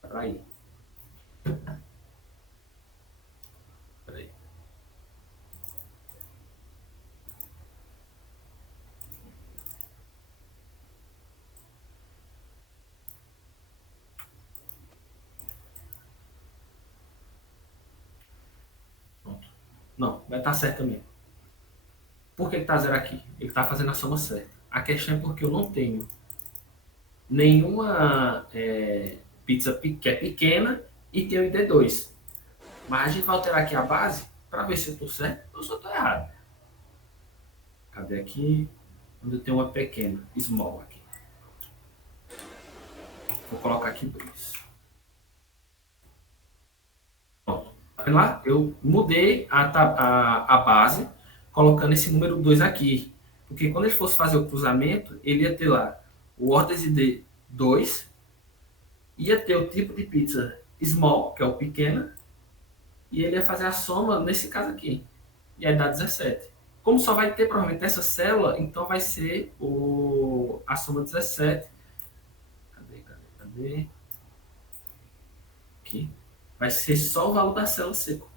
Para aí. Peraí. Pronto. Não, vai estar certo também. Por que está zero aqui? Ele está fazendo a soma certa. A questão é porque eu não tenho nenhuma pizza que é pequena e tem o ID2. Mas a gente vai alterar aqui a base para ver se eu estou certo ou se eu estou errado. Cadê aqui? Onde eu tenho uma pequena, small aqui. Vou colocar aqui 2. Pronto. Tá lá? Eu mudei a base colocando esse número 2 aqui. Porque quando ele fosse fazer o cruzamento, ele ia ter lá o ordens ID 2, ia ter o tipo de pizza small, que é o pequena, e ele ia fazer a soma nesse caso aqui. E aí dá 17. Como só vai ter provavelmente essa célula, então vai ser a soma 17. Cadê? Aqui. Vai ser só o valor da célula seco.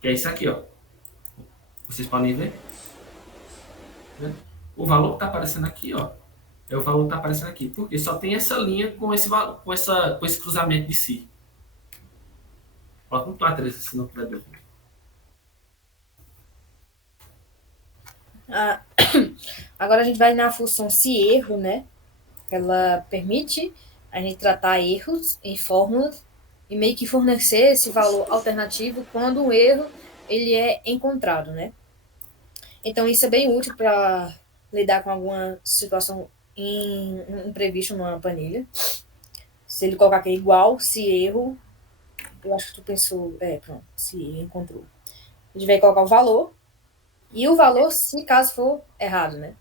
Que é isso aqui, ó. Vocês podem ver? O valor que está aparecendo aqui, ó, é o valor que está aparecendo aqui. Porque só tem essa linha com esse cruzamento de si. Bota um lá, Teresa, se não tiver dúvida. Agora a gente vai na função se erro, né? Ela permite a gente tratar erros em fórmulas e meio que fornecer esse valor alternativo quando um erro ele é encontrado, né? Então isso é bem útil para lidar com alguma situação imprevista numa planilha. Se ele colocar aqui igual, se erro, eu acho que tu pensou, pronto, se encontrou. A gente vai colocar o valor e o valor se caso for errado, né?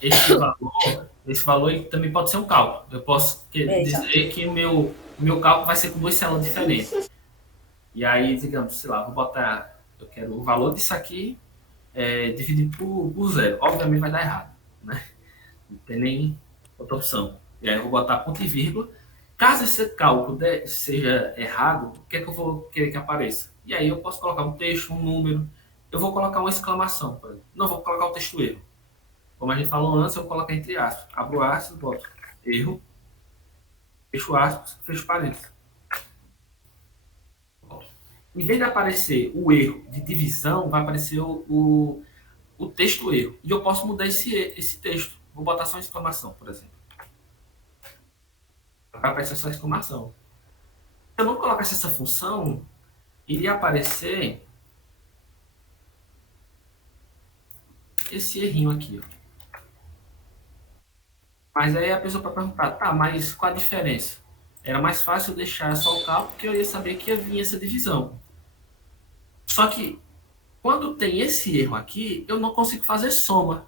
Esse valor também pode ser um cálculo. Eu posso dizer que o meu cálculo vai ser com 2 células diferentes. E aí, digamos, sei lá, vou botar, eu quero o valor disso aqui dividido por 0. Obviamente vai dar errado, né? Não tem nem outra opção. E aí eu vou botar ponto e vírgula. Caso esse cálculo seja errado, o que é que eu vou querer que apareça? E aí eu posso colocar um texto, um número. Eu vou colocar uma exclamação, por exemplo. Não vou colocar o texto erro. Como a gente falou antes, eu vou colocar entre aspas. Abro aspas, boto erro, fecho aspas, fecho parênteses. Em vez de aparecer o erro de divisão, vai aparecer o texto erro. E eu posso mudar esse texto. Vou botar só uma exclamação, por exemplo. Vai aparecer só exclamação. Se eu não colocasse essa função, iria aparecer esse errinho aqui, ó. Mas aí a pessoa vai perguntar, tá, mas qual a diferença? Era mais fácil deixar só o cálculo, porque eu ia saber que ia vir essa divisão. Só que, quando tem esse erro aqui, eu não consigo fazer soma.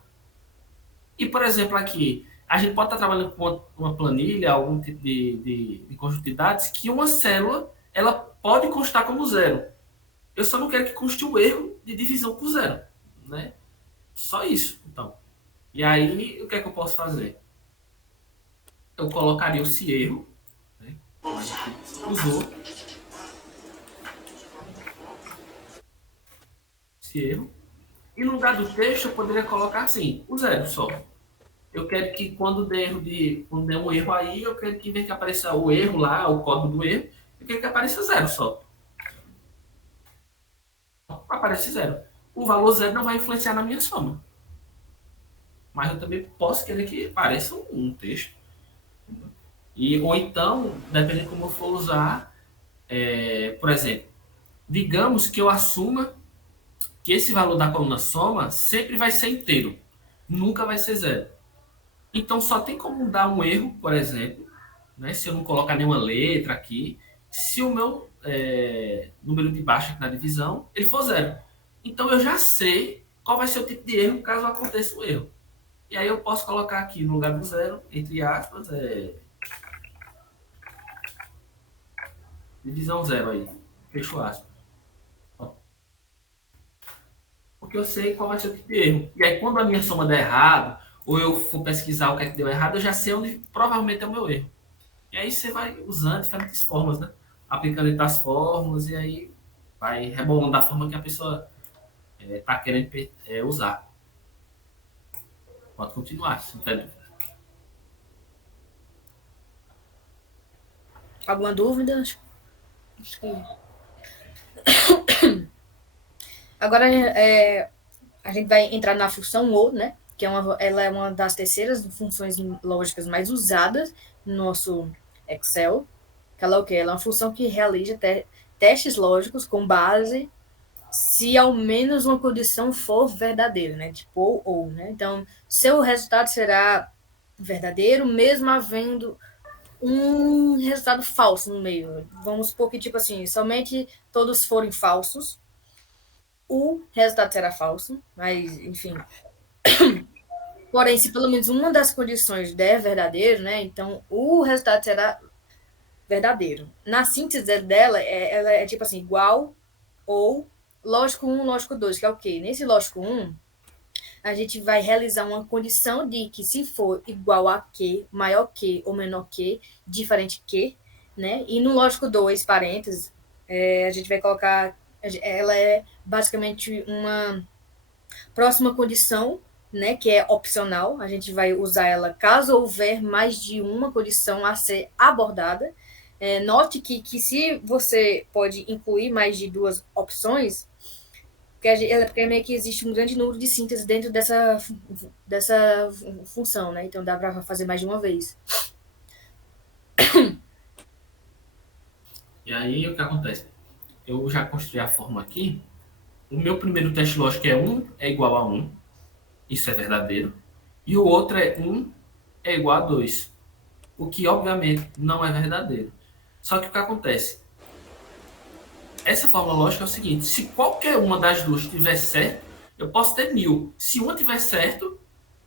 E, por exemplo, aqui, a gente pode estar trabalhando com uma planilha, algum tipo de conjunto de dados, que uma célula, ela pode constar como 0. Eu só não quero que conste o erro de divisão por zero, né? Só isso, então. E aí, o que é que eu posso fazer? Eu colocaria esse erro, né? Como a gente usou esse erro. E no lugar do texto, eu poderia colocar assim, o zero só. Eu quero que quando der um erro aí, eu quero que em vez que apareça o erro lá, o código do erro, eu quero que apareça zero só. Aparece zero. O valor zero não vai influenciar na minha soma. Mas eu também posso querer que apareça um texto. Ou então, dependendo de como eu for usar, por exemplo, digamos que eu assuma que esse valor da coluna soma sempre vai ser inteiro. Nunca vai ser zero. Então, só tem como dar um erro, por exemplo, né, se eu não colocar nenhuma letra aqui, se o meu número de baixo aqui na divisão, ele for zero. Então, eu já sei qual vai ser o tipo de erro caso aconteça o erro. E aí eu posso colocar aqui no lugar do zero, entre aspas, divisão zero aí. Fecho aspas. Porque eu sei qual vai ser o tipo de erro. E aí, quando a minha soma der errado, ou eu for pesquisar o que é que deu errado, eu já sei onde provavelmente é o meu erro. E aí você vai usando diferentes formas, né? Aplicando entre as fórmulas e aí vai rebolando da forma que a pessoa está querendo usar. Pode continuar, se tiver dúvida. Alguma dúvida? Acho que... Agora a gente vai entrar na função OR, né? Que ela é uma das terceiras funções lógicas mais usadas no nosso Excel. Ela é o quê? Ela é uma função que realiza testes lógicos com base se ao menos uma condição for verdadeira, né? Tipo ou, né? Então, seu resultado será verdadeiro, mesmo havendo um resultado falso no meio. Vamos supor que, tipo assim, somente todos forem falsos, o resultado será falso, mas, enfim. Porém, se pelo menos uma das condições der verdadeiro, né? Então, o resultado será verdadeiro. Na síntese dela, ela é tipo assim, igual ou lógico 1, lógico 2, que é o quê? Nesse lógico 1, a gente vai realizar uma condição de que se for igual a que, maior que ou menor que, diferente que, né? E no lógico 2, parênteses, a gente vai colocar, ela é basicamente uma próxima condição, né, que é opcional. A gente vai usar ela caso houver mais de uma condição a ser abordada. Note que se você pode incluir mais de duas opções, porque meio que existe um grande número de síntese dentro dessa função, né? Então dá para fazer mais de uma vez. E aí o que acontece? Eu já construí a forma aqui. O meu primeiro teste lógico é 1 é igual a 1. Isso é verdadeiro. E o outro é 1 é igual a 2. O que, obviamente, não é verdadeiro. Só que o que acontece? Essa fórmula lógica é o seguinte. Se qualquer uma das duas estiver certo, eu posso ter 1000. Se uma estiver certo,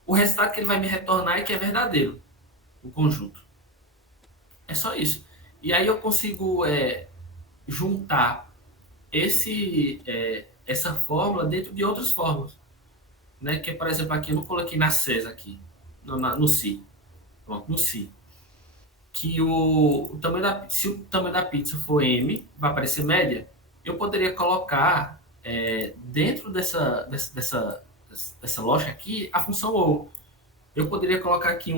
o resultado que ele vai me retornar é que é verdadeiro. O conjunto. É só isso. E aí eu consigo juntar essa fórmula dentro de outras fórmulas. Né? Que, por exemplo, aqui eu não coloquei na CES aqui. No Si. Pronto, no Si. Que se o tamanho da pizza for M, vai aparecer média, eu poderia colocar dentro dessa lógica aqui a função ou. Eu poderia colocar aqui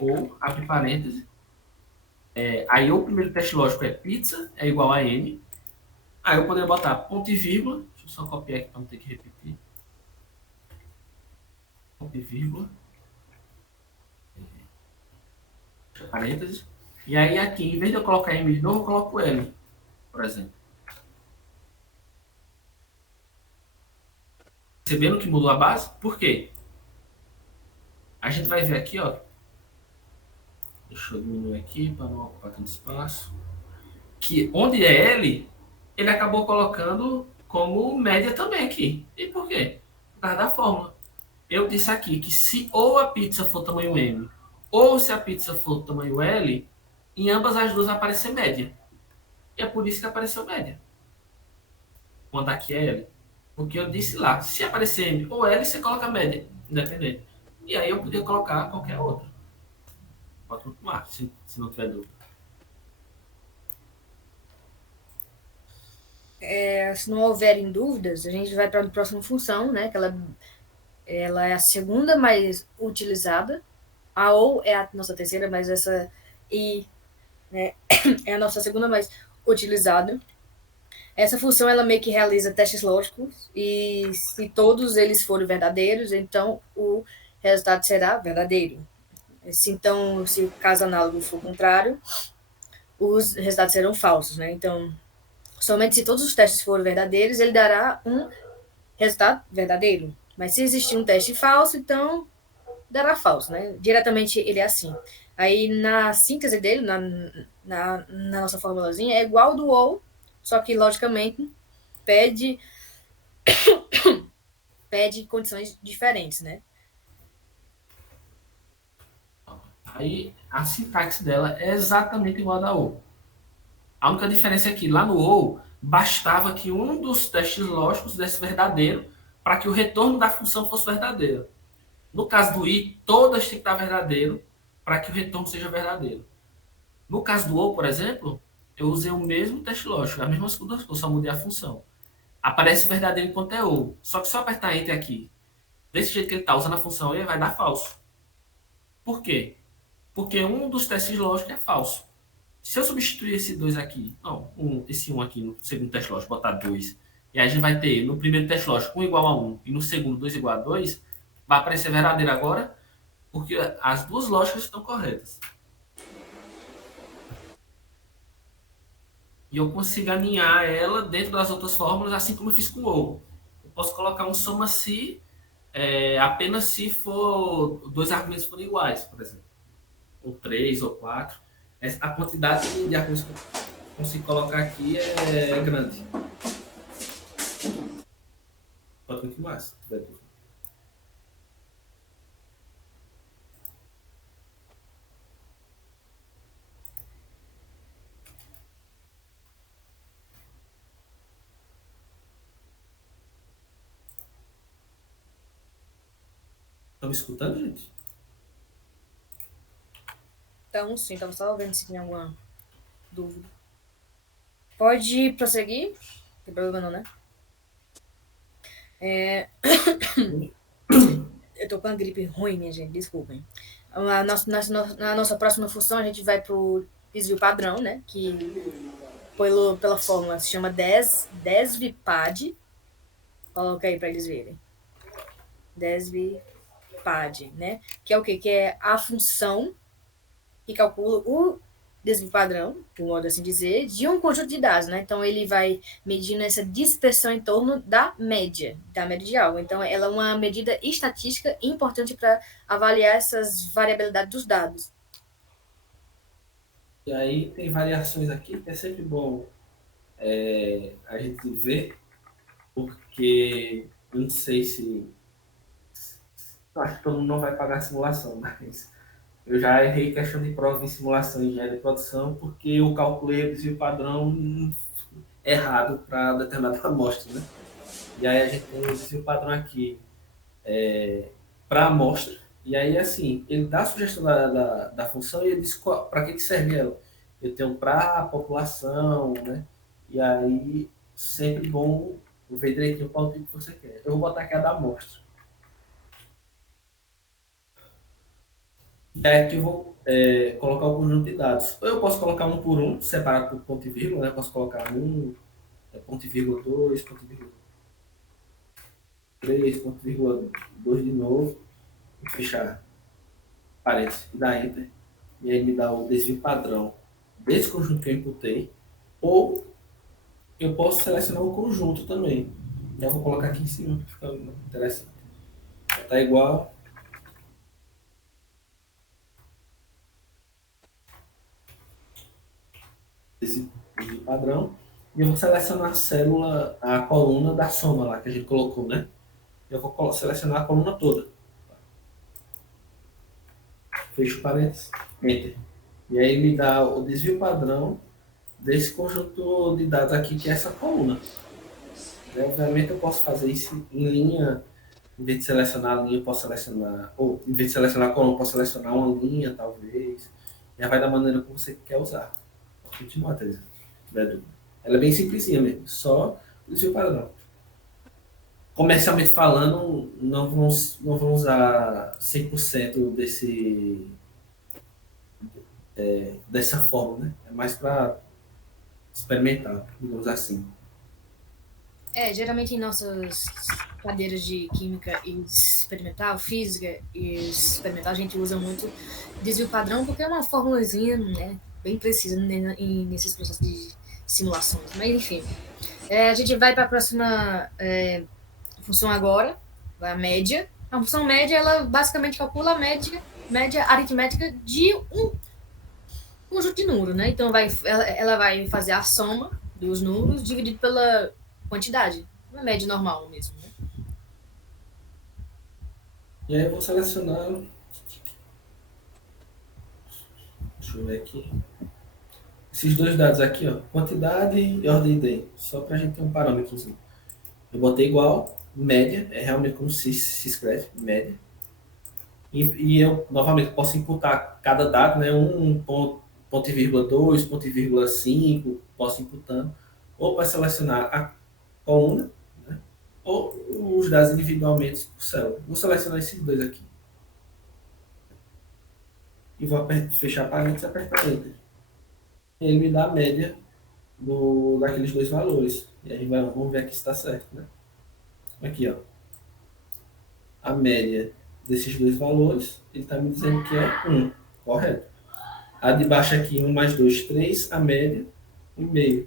ou, abre parênteses. Aí o primeiro teste lógico é pizza, é igual a M. Aí eu poderia botar ponto e vírgula. Deixa eu só copiar aqui para não ter que repetir. Ponto e vírgula. Parênteses. E aí aqui, em vez de eu colocar M de novo, eu coloco L, por exemplo. Percebendo que mudou a base? Por quê? A gente vai ver aqui, ó. Deixa eu diminuir aqui para não ocupar tanto espaço. Que onde é L, ele acabou colocando como média também aqui. E por quê? Por causa da fórmula. Eu disse aqui que se ou a pizza for tamanho M, ou se a pizza for tamanho L, em ambas as duas vai aparecer média. E é por isso que apareceu média. Quando aqui é L. Porque eu disse lá, se aparecer M ou L, você coloca a média, independente. E aí eu podia colocar qualquer outra. Pode continuar, se não tiver dúvida. Se não houverem dúvidas, a gente vai para a próxima função, né? Que ela é a segunda mais utilizada. A ou é a nossa terceira, mas essa I, né, é a nossa segunda mais utilizada. Essa função ela meio que realiza testes lógicos e se todos eles forem verdadeiros, então o resultado será verdadeiro. Se o caso análogo for contrário, os resultados serão falsos, né? Então, somente se todos os testes forem verdadeiros, ele dará um resultado verdadeiro. Mas se existir um teste falso, então dará falso, né? Diretamente ele é assim. Aí na síntese dele, na nossa formulazinha, é igual do ou, só que logicamente pede condições diferentes, né? Aí a sintaxe dela é exatamente igual a da ou. A única diferença é que lá no ou bastava que um dos testes lógicos desse verdadeiro para que o retorno da função fosse verdadeiro. No caso do i, todas têm que estar verdadeiro para que o retorno seja verdadeiro. No caso do ou, por exemplo, eu usei o mesmo teste lógico, a mesma coisa, eu só mudei a função. Aparece verdadeiro enquanto é ou. Só que se eu apertar Enter aqui, desse jeito que ele está usando a função, ele vai dar falso. Por quê? Porque um dos testes lógicos é falso. Se eu substituir esse 2 aqui, não, esse 1 aqui no segundo teste lógico, botar 2, e aí a gente vai ter no primeiro teste lógico 1 igual a 1 e no segundo 2 igual a 2, vai aparecer verdadeiro agora, porque as duas lógicas estão corretas. E eu consigo alinhar ela dentro das outras fórmulas, assim como eu fiz com o ou. Eu posso colocar um soma-se apenas se for dois argumentos forem iguais, por exemplo. Ou 3 ou 4. A quantidade de argumentos que eu consigo colocar aqui é grande. Pode continuar, se tiver dúvida. Estão me escutando, gente? Então, sim, estava só vendo se tinha alguma dúvida. Pode prosseguir? Não tem problema não, né? Eu tô com uma gripe ruim, minha gente, desculpem. Na nossa próxima função, a gente vai pro desvio padrão, né? Que pela fórmula se chama desvipad. Coloca aí para eles verem. Desvipad, né? Que é o quê? Que é a função que calcula o desvio padrão, de modo assim dizer, de um conjunto de dados, né? Então ele vai medindo essa dispersão em torno da média de algo. Então ela é uma medida estatística importante para avaliar essas variabilidades dos dados. E aí tem variações aqui que é sempre bom a gente ver, porque eu não sei se acho que todo mundo não vai pagar a simulação, mas eu já errei questão de prova em simulação em engenharia de produção porque eu calculei o desvio padrão errado para determinada amostra, né? E aí a gente tem o desvio padrão aqui para a amostra, e aí assim, ele dá a sugestão da função e ele diz para que serve ela. Eu tenho para a população, né? E aí sempre bom ver direitinho qual tipo que você quer. Eu vou botar aqui a da amostra. E aí aqui eu vou colocar o conjunto de dados. Ou eu posso colocar um por um, separado por ponto e vírgula, né? Eu posso colocar ponto e vírgula 2, ponto e vírgula 3, ponto e vírgula 2 de novo, e fechar parênteses e dar Enter. E aí me dá o desvio padrão desse conjunto que eu imputei. Ou eu posso selecionar o conjunto também. Já vou colocar aqui em cima, para ficar interessante. Está igual. Esse padrão. E eu vou selecionar a célula, a coluna da soma lá que a gente colocou, né? Eu vou selecionar a coluna toda. Fecho parênteses, Enter. E aí me dá o desvio padrão desse conjunto de dados aqui, que é essa coluna. Né? Obviamente eu posso fazer isso em linha, em vez de selecionar a linha, eu posso selecionar, ou em vez de selecionar a coluna, eu posso selecionar uma linha, talvez. Já vai da maneira como você quer usar. Continua, Teresa. Ela é bem simplesinha mesmo, só o desvio padrão. Comercialmente falando, não vão usar 100% dessa forma, né? É mais para experimentar, digamos assim. Geralmente em nossas cadeiras de química experimental, física e experimental, a gente usa muito desvio padrão, porque é uma formulazinha, né, bem precisa nesses processos de simulações. Mas, enfim, a gente vai para a próxima função agora, a média. A função média, ela basicamente calcula a média aritmética de um conjunto de números, né? Então, ela vai fazer a soma dos números dividido pela quantidade, uma média normal mesmo, né? E aí eu vou selecionar. Deixa eu ver aqui. Esses dois dados aqui, ó, quantidade e ordem de, só para a gente ter um parâmetrozinho. Eu botei igual, média, é realmente como se escreve, média. E eu, novamente, posso imputar cada dado, né, ponto e vírgula 2, ponto e vírgula 5, posso imputando. Ou para selecionar a coluna, né, ou os dados individualmente por célula. Vou selecionar esses dois aqui. E vou fechar parênteses e apertar Enter. Ele me dá a média daqueles dois valores. E aí vamos ver aqui se está certo, né? Aqui, ó. A média desses dois valores, ele está me dizendo que é 1, correto? A de baixo aqui, 1 mais 2, 3, a média, 1,5.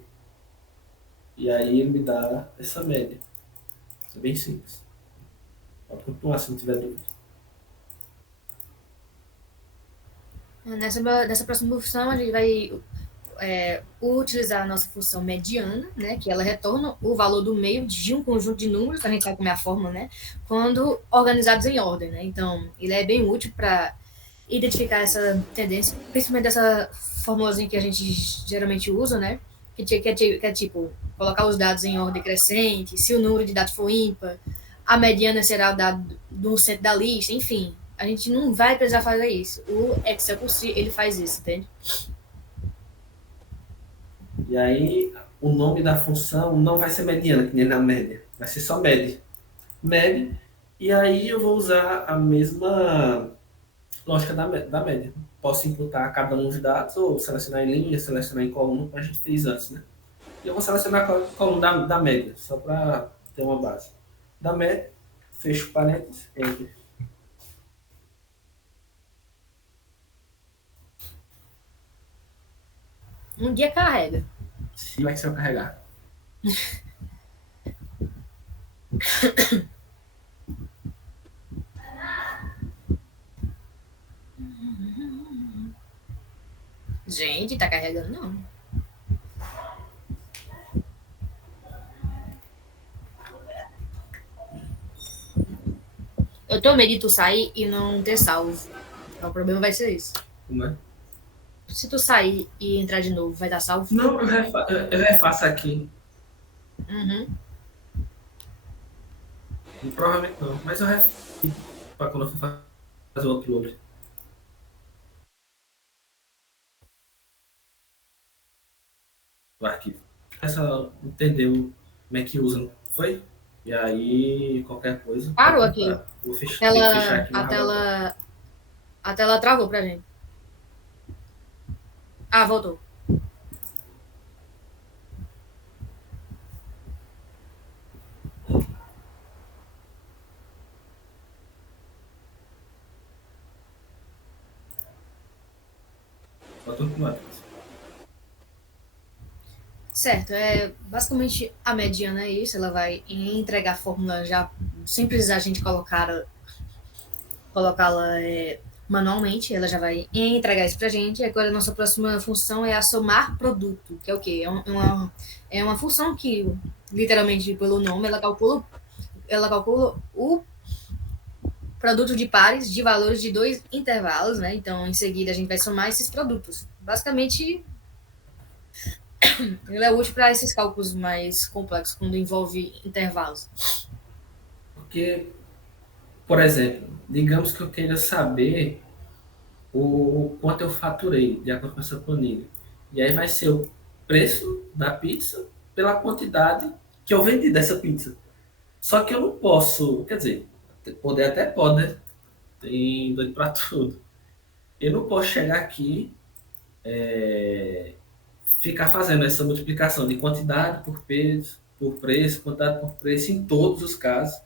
E aí ele me dá essa média. É bem simples. Pode continuar se não tiver dúvida. Nessa próxima função, a gente vai utilizar a nossa função mediana, né, que ela retorna o valor do meio de um conjunto de números, a gente sabe como é a fórmula, né, quando organizados em ordem, né. Então, ele é bem útil para identificar essa tendência, principalmente dessa formulazinha que a gente geralmente usa, né, que é tipo, colocar os dados em ordem crescente, se o número de dados for ímpar, a mediana será o dado do centro da lista, enfim, a gente não vai precisar fazer isso. O Excel por si, ele faz isso, entende? E aí, o nome da função não vai ser mediana, que nem na média. Vai ser só média. Média. E aí eu vou usar a mesma lógica da média. Posso imputar cada um dos dados, ou selecionar em linha, selecionar em coluna, como a gente fez antes, né? E eu vou selecionar a coluna da média, só para ter uma base. Da média, fecho parênteses, Enter. Um dia carrega. Se o Excel carregar. Gente, tá carregando não. Eu tô medo de tu sair e não ter salvo. Então, o problema vai ser isso. Como é? Se tu sair e entrar de novo, vai dar salvo? Não, eu refaço aqui. Uhum. Provavelmente não, mas eu refaço para quando eu for fazer o upload. Do arquivo. Essa entendeu como é que usa, não foi? E aí, qualquer coisa. Parou aqui. Vou fechar, tem que fechar aqui A tela travou pra gente. Ah, voltou. Pode continuar. Certo, basicamente a mediana é isso, ela vai entregar a fórmula já sem precisar a gente colocá-la manualmente, ela já vai entregar isso pra gente. E agora a nossa próxima função é a somar produto, que é o quê? É uma função que, literalmente pelo nome, ela calcula o produto de pares de valores de dois intervalos, né? Então, em seguida, a gente vai somar esses produtos. Basicamente, Ele é útil para esses cálculos mais complexos, quando envolve intervalos. Porque, por exemplo, digamos que eu queira saber o quanto eu faturei de acordo com essa planilha. E aí vai ser o preço da pizza pela quantidade que eu vendi dessa pizza. Só que eu não posso, quer dizer, poder até pode, né? Tem doido para tudo. Eu não posso chegar aqui, ficar fazendo essa multiplicação de quantidade por peso, por preço, quantidade por preço em todos os casos,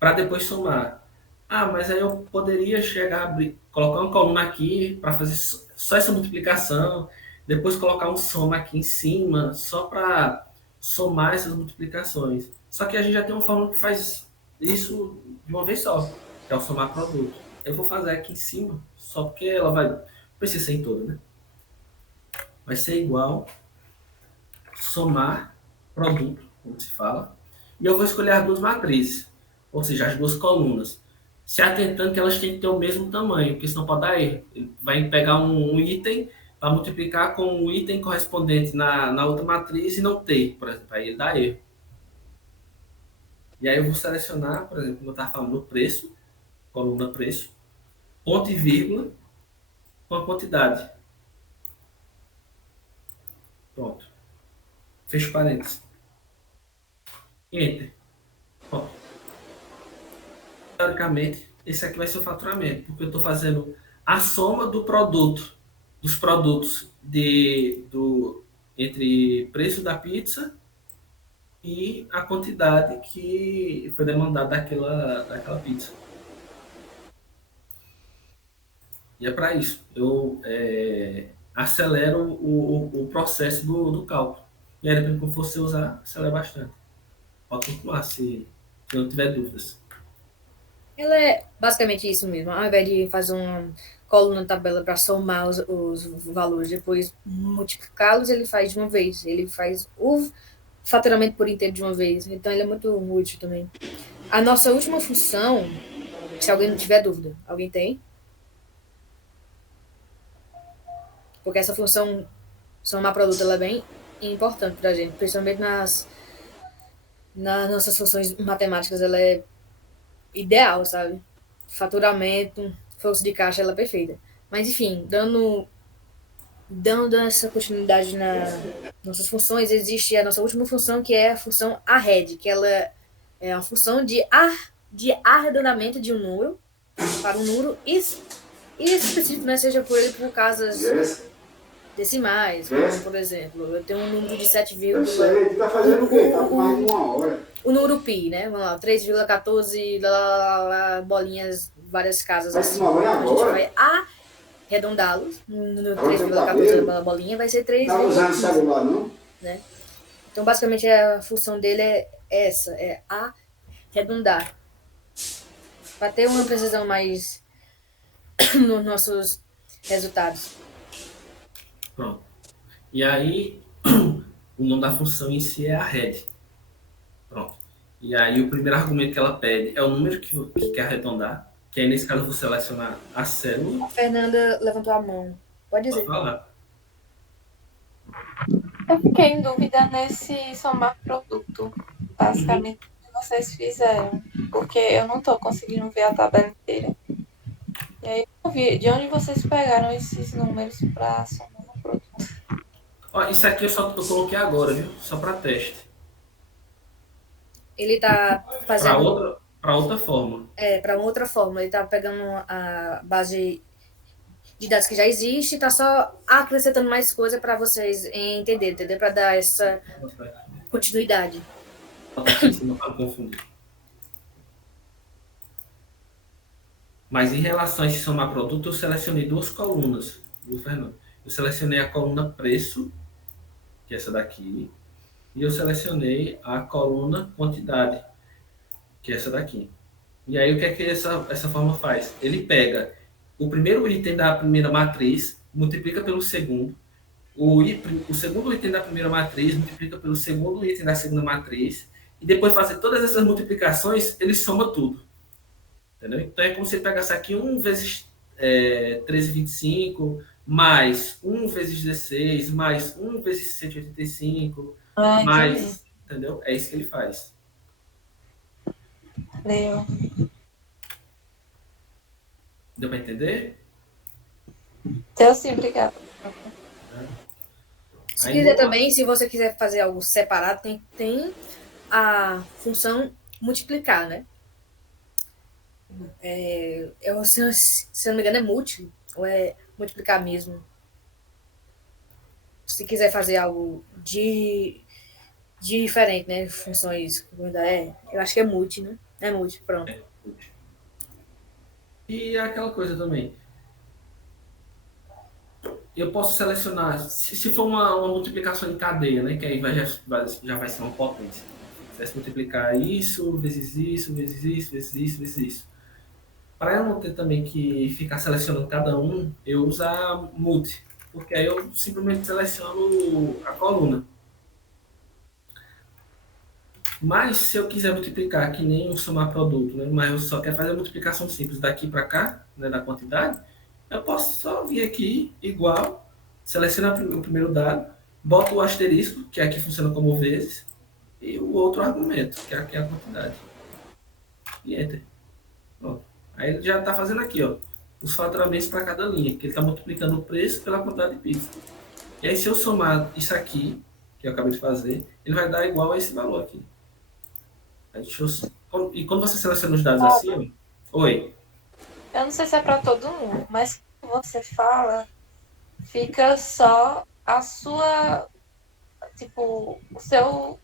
para depois somar. Ah, mas aí eu poderia chegar a abrir, colocar uma coluna aqui para fazer só essa multiplicação, depois colocar um soma aqui em cima, só para somar essas multiplicações. Só que a gente já tem uma fórmula que faz isso de uma vez só, que é o somar produto. Eu vou fazer aqui em cima, só porque ela vai, precisa ser em toda, né? Vai ser igual somar produto, como se fala, e eu vou escolher as duas matrizes, ou seja, as duas colunas, se atentando que elas têm que ter o mesmo tamanho, porque senão pode dar erro. Ele vai pegar um item para multiplicar com o item correspondente na outra matriz e não ter, por exemplo, aí ele dá erro. E aí eu vou selecionar, por exemplo, como eu estava falando, no preço, coluna preço, ponto e vírgula com a quantidade. Pronto. Fecho parênteses. Enter. Pronto. Teoricamente, esse aqui vai ser o faturamento, porque eu estou fazendo a soma do produto, dos produtos entre preço da pizza e a quantidade que foi demandada daquela pizza. E é para isso. Eu acelero o processo do cálculo. E aí, depois que você usar, acelera bastante. Pode continuar se não tiver dúvidas. Ela é basicamente isso mesmo. Ao invés de fazer uma coluna tabela para somar os valores, depois multiplicá-los, ele faz de uma vez. Ele faz o faturamento por inteiro de uma vez. Então, ele é muito útil também. A nossa última função, se alguém não tiver dúvida, alguém tem? Porque essa função somar produto ela é bem importante para a gente, principalmente nas nossas funções matemáticas. Ela é ideal, sabe? Faturamento, fluxo de caixa, ela é perfeita. Mas, enfim, dando essa continuidade nas nossas funções, existe a nossa última função, que é a função arred, que ela é uma função de arredondamento de um número para um número específico, né? Seja por casas decimais, como, por exemplo, eu tenho um número de 7, Eu sei, tu tá fazendo o quê? Tá com mais de 1 hora. o número pi, né? Vamos lá, 3,14, bolinhas, várias casas Mas assim. uma hora A gente agora? vai arredondá-los. No Agora tem 3,14 cabelo? da bolinha vai ser 3. Tá usando celular, não? Né? Então, basicamente, a função dele é essa, é arredondar. Para ter uma precisão mais nos nossos resultados. Pronto. E aí, o nome da função em si é arred. Pronto. E aí, o primeiro argumento que ela pede é o número que quer arredondar, que aí, nesse caso, eu vou selecionar a célula. A Fernanda levantou a mão. Pode dizer. Pode falar. Eu fiquei em dúvida nesse somar produto, basicamente, o que vocês fizeram, porque eu não estou conseguindo ver a tabela inteira. E aí eu não vi de onde vocês pegaram esses números para somar no produto. Ó, isso aqui eu coloquei agora, viu? Só para teste. Ele tá fazendo Para outra forma. para outra forma. Ele tá pegando a base de dados que já existe, tá só acrescentando mais coisa para vocês entenderem, entendeu? Para dar essa continuidade. Não para confundir. Mas em relação a esse somar produto, eu selecionei duas colunas, viu, Fernando? Eu selecionei a coluna preço, que é essa daqui, e eu selecionei a coluna quantidade, que é essa daqui. E aí o que é que essa forma faz? Ele pega o primeiro item da primeira matriz, multiplica pelo segundo, o segundo item da primeira matriz multiplica pelo segundo item da segunda matriz, e depois de fazer todas essas multiplicações, ele soma tudo. Entendeu? Então é como se ele pegasse aqui 1 vezes 13,25, mais 1 vezes 16, mais 1 vezes 185, Entendi. mais... Entendeu? É isso que ele faz. Deu. Deu para entender? Deu sim, obrigada. Se Aí, quiser também, se você quiser fazer algo separado, tem a função multiplicar, né? Se eu não me engano, é múltiplo, ou é multiplicar mesmo. Se quiser fazer algo de diferente, né? Funções, eu acho que é multi, né? É multi, pronto. E aquela coisa também. Eu posso selecionar, se for uma multiplicação em cadeia, né? Que aí já vai ser uma potência. Se você multiplicar isso, vezes isso, vezes isso, vezes isso, vezes isso. Para eu não ter também que ficar selecionando cada um, eu uso a multi. Porque aí eu simplesmente seleciono a coluna. Mas se eu quiser multiplicar, que nem um somar produto, né? Mas eu só quero fazer a multiplicação simples daqui para cá, né, da quantidade, eu posso só vir aqui, igual, selecionar o primeiro dado, boto o asterisco, que aqui funciona como vezes, e o outro argumento, que aqui é a quantidade. E enter. Pronto. Aí ele já está fazendo aqui, ó, os fatoramentos para cada linha, que ele está multiplicando o preço pela quantidade de pixels. E aí se eu somar isso aqui, que eu acabei de fazer, ele vai dar igual a esse valor aqui. E quando você seleciona os dados assim, oi. Eu não sei se é para todo mundo, mas quando você fala, fica só a sua, tipo, o seu,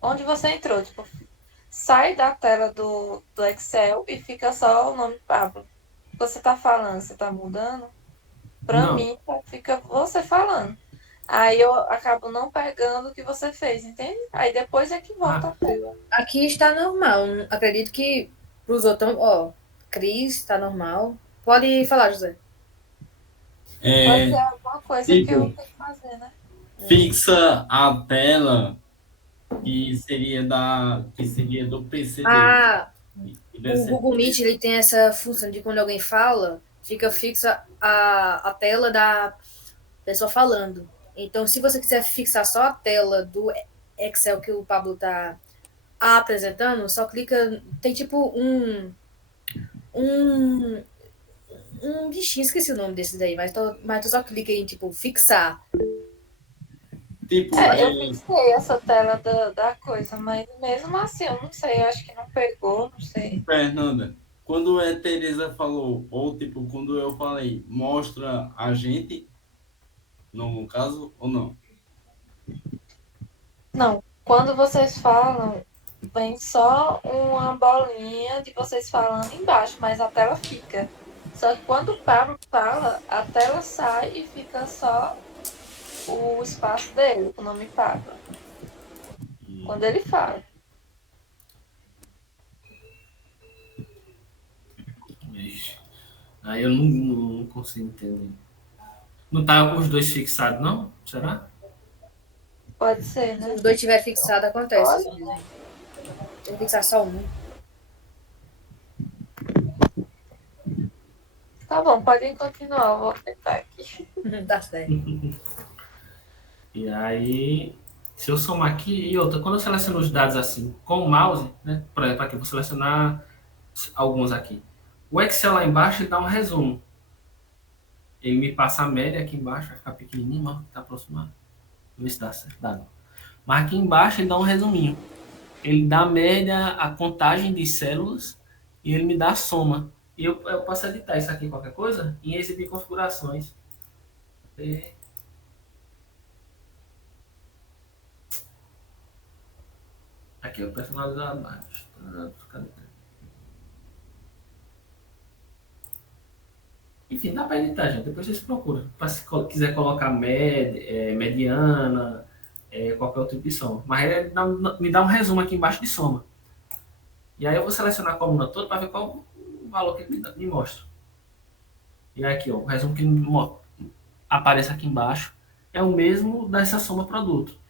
onde você entrou, tipo, sai da tela do Excel e fica só o nome Pablo. Você tá falando, você tá mudando, para Não. mim fica você falando. Aí eu acabo não pegando o que você fez, entende? Aí depois é que volta a tela. Aqui está normal. Acredito que para os outros, ó, Cris está normal. Pode falar, José. Pode ser É, alguma coisa que eu tipo, tenho que fazer, né? fixa a tela que seria do PC dele. O Google Meet ele tem essa função de quando alguém fala, fica fixa a tela da pessoa falando. Então, se você quiser fixar só a tela do Excel que o Pablo está apresentando, só clica. Tem tipo um bichinho, esqueci o nome desses daí, mas tu só clica em tipo fixar. Tipo, Eu fixei essa tela da coisa, mas mesmo assim, eu não sei, eu acho que não pegou, não sei. Fernanda, quando a Teresa falou, ou tipo, quando eu falei, mostra a gente, no caso, ou não? Não, quando vocês falam, vem só uma bolinha de vocês falando embaixo, mas a tela fica. Só que quando o Pablo fala, a tela sai e fica só o espaço dele, o nome Pablo. Quando ele fala. Aí eu não consigo entender. Não tá os dois fixados, não? Será? Pode ser, Se né? os dois estiver fixado, acontece. Tem que fixar só um. Tá bom, podem continuar, eu vou tentar aqui. Tá certo. E aí, se eu somar aqui, e outra, quando eu seleciono os dados assim, com o mouse, né? Por exemplo, aqui, eu vou selecionar alguns aqui. O Excel lá embaixo, ele dá um resumo. Ele me passa a média aqui embaixo, vai ficar pequenininho, ó, tá aproximado. Vamos ver se dá certo. Dá, não. Mas aqui embaixo ele dá um resuminho. Ele dá a média, a contagem de células e ele me dá a soma. E eu posso editar isso aqui, qualquer coisa, e exibir configurações. Aqui, eu personalizar abaixo. Enfim, dá para editar, gente. Depois vocês procuram. Se quiser colocar mediana, qualquer outra opção. Mas ele me dá um resumo aqui embaixo de soma. E aí eu vou selecionar a coluna toda para ver qual o valor que ele me mostra. E aqui, ó, o resumo que aparece aqui embaixo é o mesmo dessa soma produto.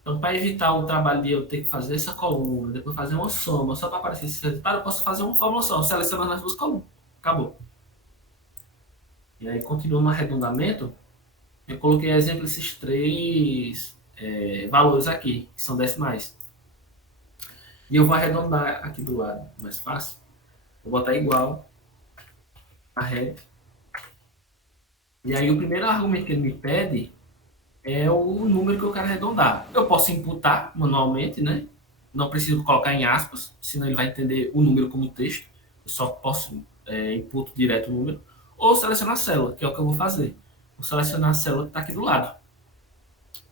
Então, para evitar o trabalho de eu ter que fazer essa coluna, depois fazer uma soma, só para aparecer esse resultado, eu posso fazer uma fórmula só, selecionando as duas colunas. Acabou. E aí, continuando no arredondamento, eu coloquei exemplo esses três valores aqui, que são decimais. E eu vou arredondar aqui do lado, mais fácil. Vou botar igual a rede. E aí o primeiro argumento que ele me pede é o número que eu quero arredondar. Eu posso imputar manualmente, né? Não preciso colocar em aspas, senão ele vai entender o número como texto. Eu só posso imputo direto o número. Ou selecionar a célula, que é o que eu vou fazer. Vou selecionar a célula que está aqui do lado.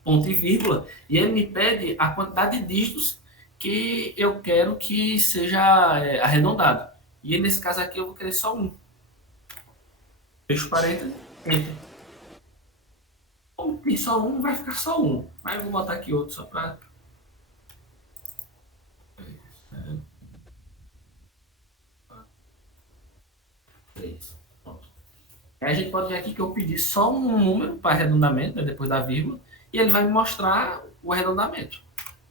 Ponto e vírgula. E ele me pede a quantidade de dígitos que eu quero que seja arredondado. E nesse caso aqui eu vou querer só um. Fecho parênteses, enter. Como tem só um, vai ficar só um. Mas eu vou botar aqui outro só para... Pronto. Aí a gente pode ver aqui que eu pedi só um número para arredondamento, né, depois da vírgula, e ele vai me mostrar o arredondamento.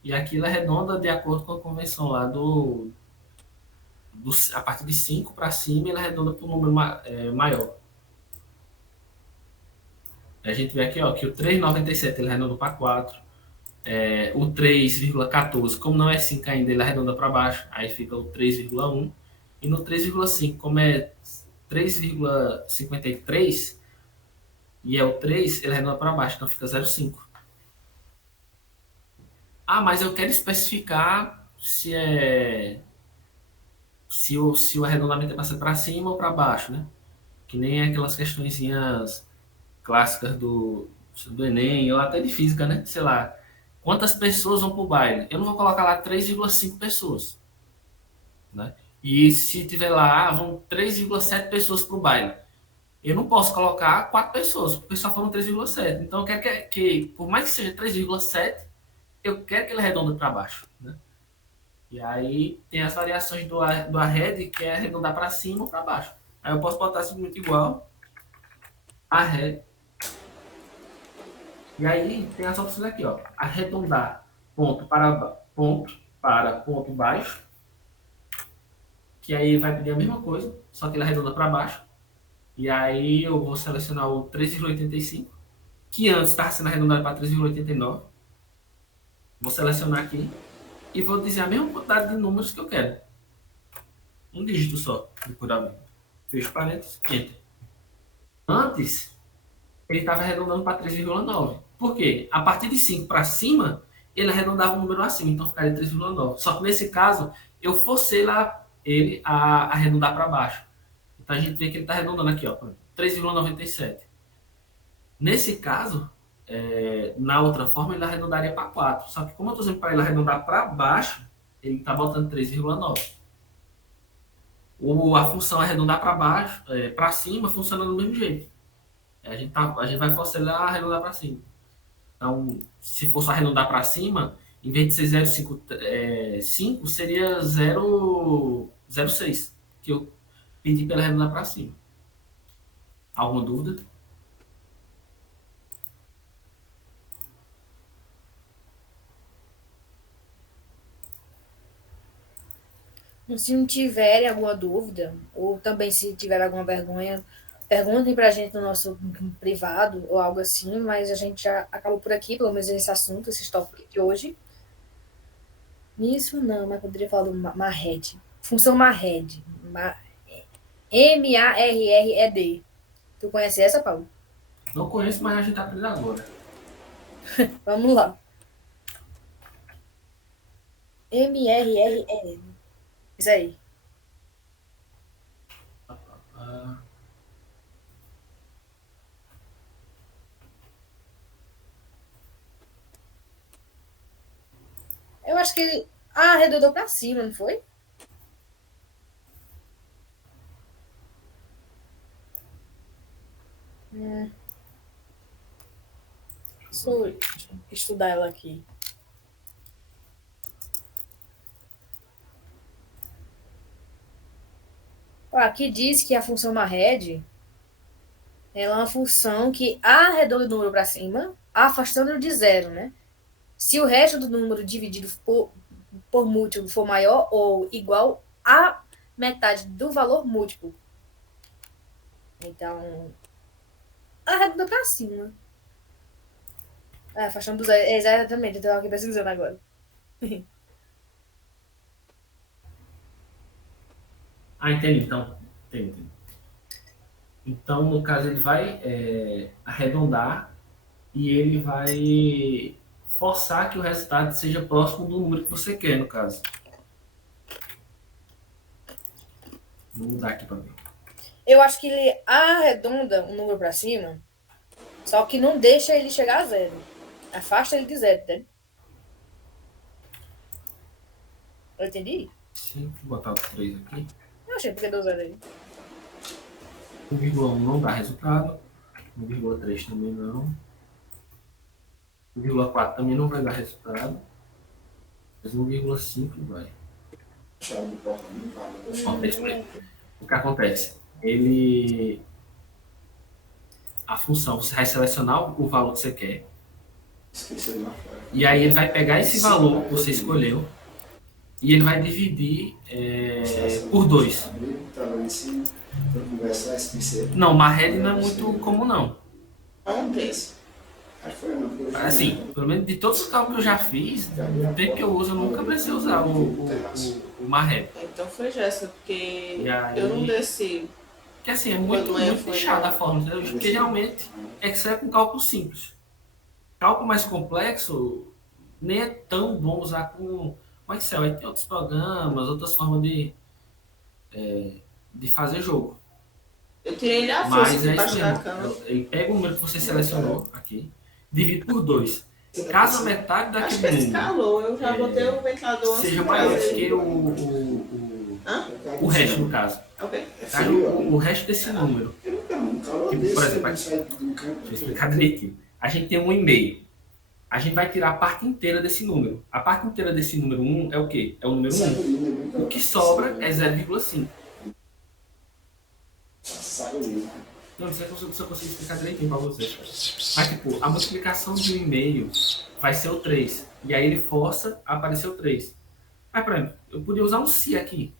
E aqui ele arredonda de acordo com a convenção lá a partir de 5 para cima, ele arredonda para um número maior. A gente vê aqui ó, que o 3,97 ele arredonda para 4. O 3,14, como não é 5 ainda, ele arredonda para baixo, aí fica o 3,1. E no 3,5, como é 3,53 e é o 3, ele arredonda para baixo, então fica 0,5. Ah, mas eu quero especificar se o arredondamento é para ser para cima ou para baixo, né? Que nem aquelas questõezinhas clássicas do Enem, ou até de física, né? Sei lá, quantas pessoas vão para o baile? Eu não vou colocar lá 3,5 pessoas, né? E se tiver lá, vão 3,7 pessoas para o baile. Eu não posso colocar 4 pessoas, porque só foram 3,7. Então, eu quero que, por mais que seja 3,7, eu quero que ele arredonde para baixo, né? E aí tem as variações do arred, que é arredondar para cima ou para baixo. Aí eu posso botar simplesmente igual arred. E aí tem as opções aqui, ó. Arredondar ponto para ponto baixo. Que aí vai pedir a mesma coisa, só que ele arredonda para baixo. E aí eu vou selecionar o 3,85, que antes estava sendo arredondado para 3,89. Vou selecionar aqui e vou dizer a mesma quantidade de números que eu quero. Um dígito só, de curamento. Fecho parênteses, enter. Antes, ele estava arredondando para 3,9. Por quê? A partir de 5 para cima, ele arredondava o número acima, então ficaria 3,9. Só que nesse caso, eu forcei lá ele a arredondar para baixo. Então a gente vê que ele está arredondando aqui, ó, 3,97. Nesse caso, na outra forma, ele arredondaria para 4. Só que como eu estou dizendo para ele arredondar para baixo, ele está botando 3,9. A função arredondar para baixo, para cima, funciona do mesmo jeito. A gente vai forçar ele a arredondar para cima. Então, se fosse arredondar para cima, em vez de ser 0,5, seria 0,06, que eu pedi para ele arredondar para cima. Alguma dúvida? Se não tiverem alguma dúvida, ou também se tiver alguma vergonha, perguntem para a gente no nosso privado ou algo assim, mas a gente já acabou por aqui, pelo menos esse assunto, esse tópico de hoje. Isso não, mas poderia falar do MARRED. Função MARRED. MARRED. Tu conhece essa, Paulo? Não conheço, mas a gente está aprendendo agora. Vamos lá. MRRE. Isso aí. Eu acho que ele arredondou para cima, não foi? Deixa eu estudar ela aqui. Aqui diz que a função MARRED ela é uma função que arredonda o número para cima, afastando-o de zero, né? Se o resto do número dividido por múltiplo for maior ou igual a metade do valor múltiplo. Então, arredonda pra cima. Afastando dos olhos. Exatamente, eu tô aqui pesquisando agora. Entendi, então. Entendi. Então, no caso, ele vai arredondar e ele vai forçar que o resultado seja próximo do número que você quer, no caso. Vou mudar aqui para ver. Eu acho que ele arredonda um número pra cima, só que não deixa ele chegar a zero. Afasta ele de zero, entende? Eu entendi? Sim, vou botar o 3 aqui. Eu achei porque deu zero aí. 1,1 não dá resultado. 1,3 também não. 1,4 também não vai dar resultado. Mas 1,5 vai. Ó, isso aí. O que acontece? A função, você vai selecionar o valor que você quer. E aí ele vai pegar esse valor que você escolheu e ele vai dividir por 2. Não, Marred não é muito comum, não. Assim, pelo menos de todos os cálculos que eu já fiz, do tempo que eu uso, eu nunca precisei usar o Marred. Então foi Jéssica, porque E aí- eu não desci. Porque assim, é muito fechada a forma, entendeu? Porque geralmente Excel é com cálculo simples. Cálculo mais complexo nem é tão bom usar com Excel. Aí tem outros programas, outras formas de fazer jogo. Eu tirei ele à força Mas é debaixo isso da mesmo. cama. Ele pega o número que você selecionou aqui, divide por 2. Caso a metade Acho que daquele esse número calor, eu já botei o ventilador antes seja de maior trazer. que Hã? o resto, no caso. Ok. Tá? O resto desse número. Tipo, por exemplo, aqui, deixa eu explicar direitinho. A gente tem 1,5. A gente vai tirar a parte inteira desse número. A parte inteira desse número 1 é o quê? É o número 1. O que sobra é 0,5. Não sei se eu consigo explicar direitinho para vocês. Mas, tipo, a multiplicação de 1,5 vai ser o 3. E aí ele força a aparecer o 3. Mas, por exemplo, eu podia usar um si aqui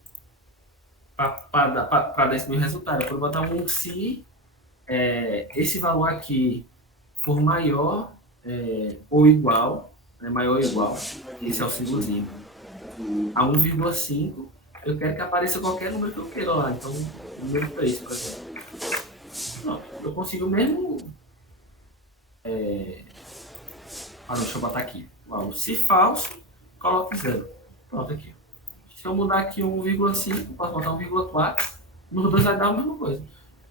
para dar esse meu resultado. Eu posso botar um se esse valor aqui for maior ou igual, maior ou igual, esse é o símbolozinho, a 1,5, eu quero que apareça qualquer número que eu queira lá. Então, número 3, por exemplo. Pronto, eu consigo mesmo. Deixa eu botar aqui. Se falso, coloco 0. Pronto, aqui. Se eu mudar aqui 1,5, posso botar 1,4, nos dois vai dar a mesma coisa.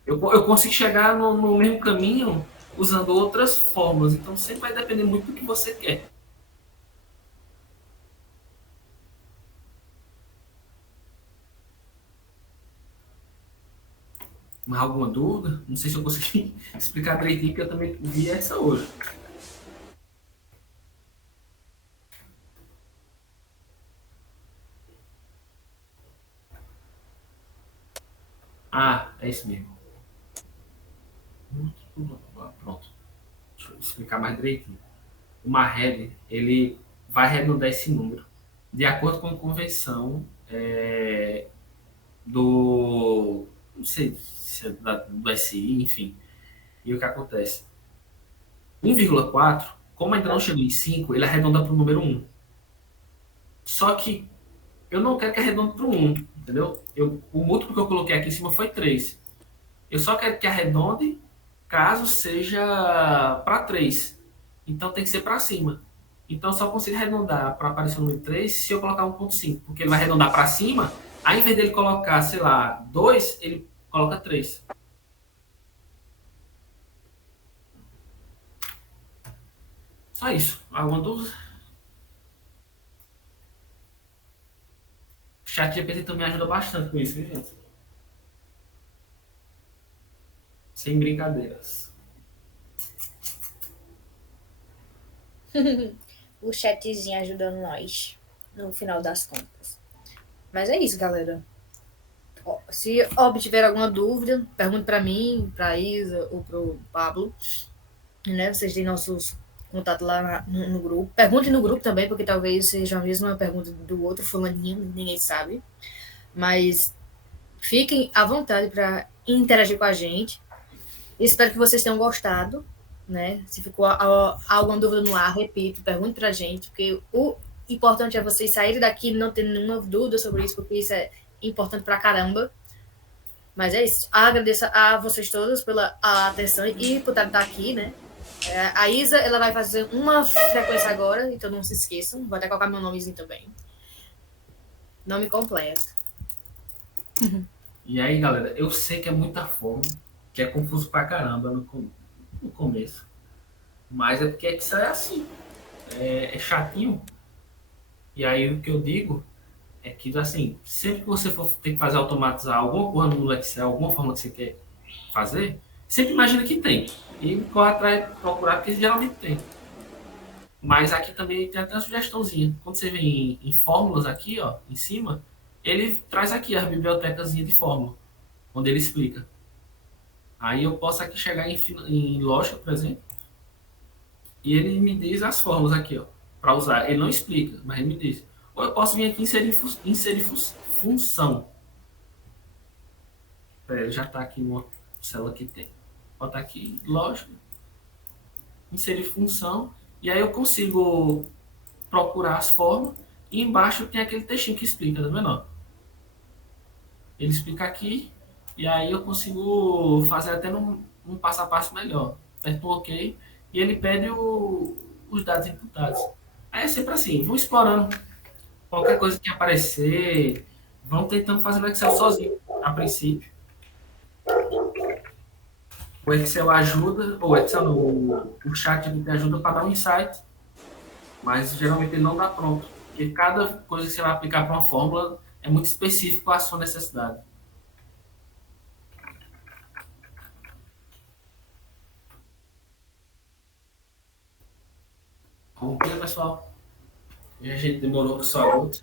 Eu consigo chegar no mesmo caminho usando outras formas. Então, sempre vai depender muito do que você quer. Mais alguma dúvida? Não sei se eu consegui explicar direitinho, porque eu também vi essa hoje. É isso mesmo. Pronto. Deixa eu explicar mais direitinho. O Marred, ele vai arredondar esse número de acordo com a convenção do... Não sei se é do SI, enfim. E o que acontece? 1,4, como ainda não chegou em 5, ele arredonda para o número 1. Só que eu não quero que arredonde para o 1, entendeu? O múltiplo que eu coloquei aqui em cima foi 3. Eu só quero que arredonde caso seja para 3. Então tem que ser para cima. Então só consigo arredondar para aparecer o número 3 se eu colocar 1,5. Porque ele vai arredondar para cima, aí ao invés dele colocar, sei lá, 2, ele coloca 3. Só isso. Alguma dúvida? O chat GPT também ajuda bastante com isso, viu, gente? Sem brincadeiras. O chatzinho ajudando nós, no final das contas. Mas é isso, galera. Se obtiver alguma dúvida, pergunte para mim, para Isa ou para o Pablo. Né? Vocês têm nossos contatos lá no grupo. Pergunte no grupo também, porque talvez seja a mesma pergunta do outro fulaninho, ninguém sabe. Mas fiquem à vontade para interagir com a gente. Espero que vocês tenham gostado, né? Se ficou alguma dúvida no ar, repito, pergunte pra gente, porque o importante é vocês saírem daqui e não ter nenhuma dúvida sobre isso, porque isso é importante pra caramba. Mas é isso. Agradeço a vocês todos pela atenção e por estar aqui, né? A Isa, ela vai fazer uma frequência agora, então não se esqueçam. Vou até colocar meu nomezinho também. Nome completo. E aí, galera, eu sei que é muita forma, que é confuso pra caramba no começo. Mas é porque Excel é assim. É chatinho. E aí o que eu digo é que, assim, sempre que você for ter que fazer automatizar alguma coisa no Excel, alguma forma que você quer fazer, sempre imagina que tem. E corre atrás procurar, porque geralmente tem. Mas aqui também tem até uma sugestãozinha. Quando você vem em fórmulas aqui, ó, em cima, ele traz aqui a bibliotecazinha de fórmula, onde ele explica. Aí eu posso aqui chegar em lógica, por exemplo, e ele me diz as fórmulas aqui, ó, para usar. Ele não explica, mas ele me diz. Ou eu posso vir aqui e inserir função. Ele já está aqui numa célula que tem. Botar aqui, lógica, inserir função, e aí eu consigo procurar as formas, e embaixo tem aquele textinho que explica, tá vendo? Ele explica aqui, e aí eu consigo fazer até um passo a passo melhor. Aperto um OK, e ele pede os dados inputados. Aí é sempre assim, vão explorando qualquer coisa que aparecer, vão tentando fazer o Excel sozinho, a princípio. O Excel ajuda, ou Excel não, o chat te ajuda para dar um insight, mas geralmente ele não dá pronto, porque cada coisa que você vai aplicar para uma fórmula é muito específico à sua necessidade. Bom dia, pessoal. E a gente demorou que só outro.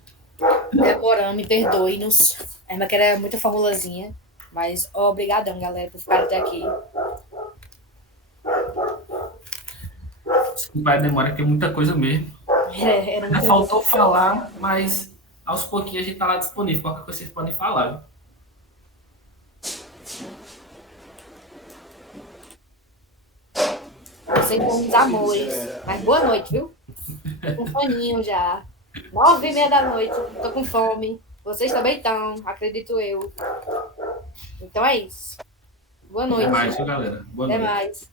Demoramos, me perdoe-nos. A irmã queria muita formulazinha, mas obrigadão, galera, por ficar até aqui. Desculpa a demora, que é muita coisa mesmo. Ainda faltou falar, mas aos pouquinhos a gente está lá disponível. Qualquer coisa vocês podem falar. Viu? Vocês são uns amores. Mas boa noite, viu? Tô com soninho já. 9h30 da noite. Tô com fome. Vocês também estão, acredito eu. Então é isso. Boa noite. Até mais, galera. Boa Até noite. mais.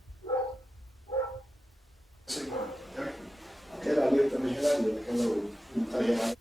Aquela ali eu também já li, aquela outra. Não tá gelada.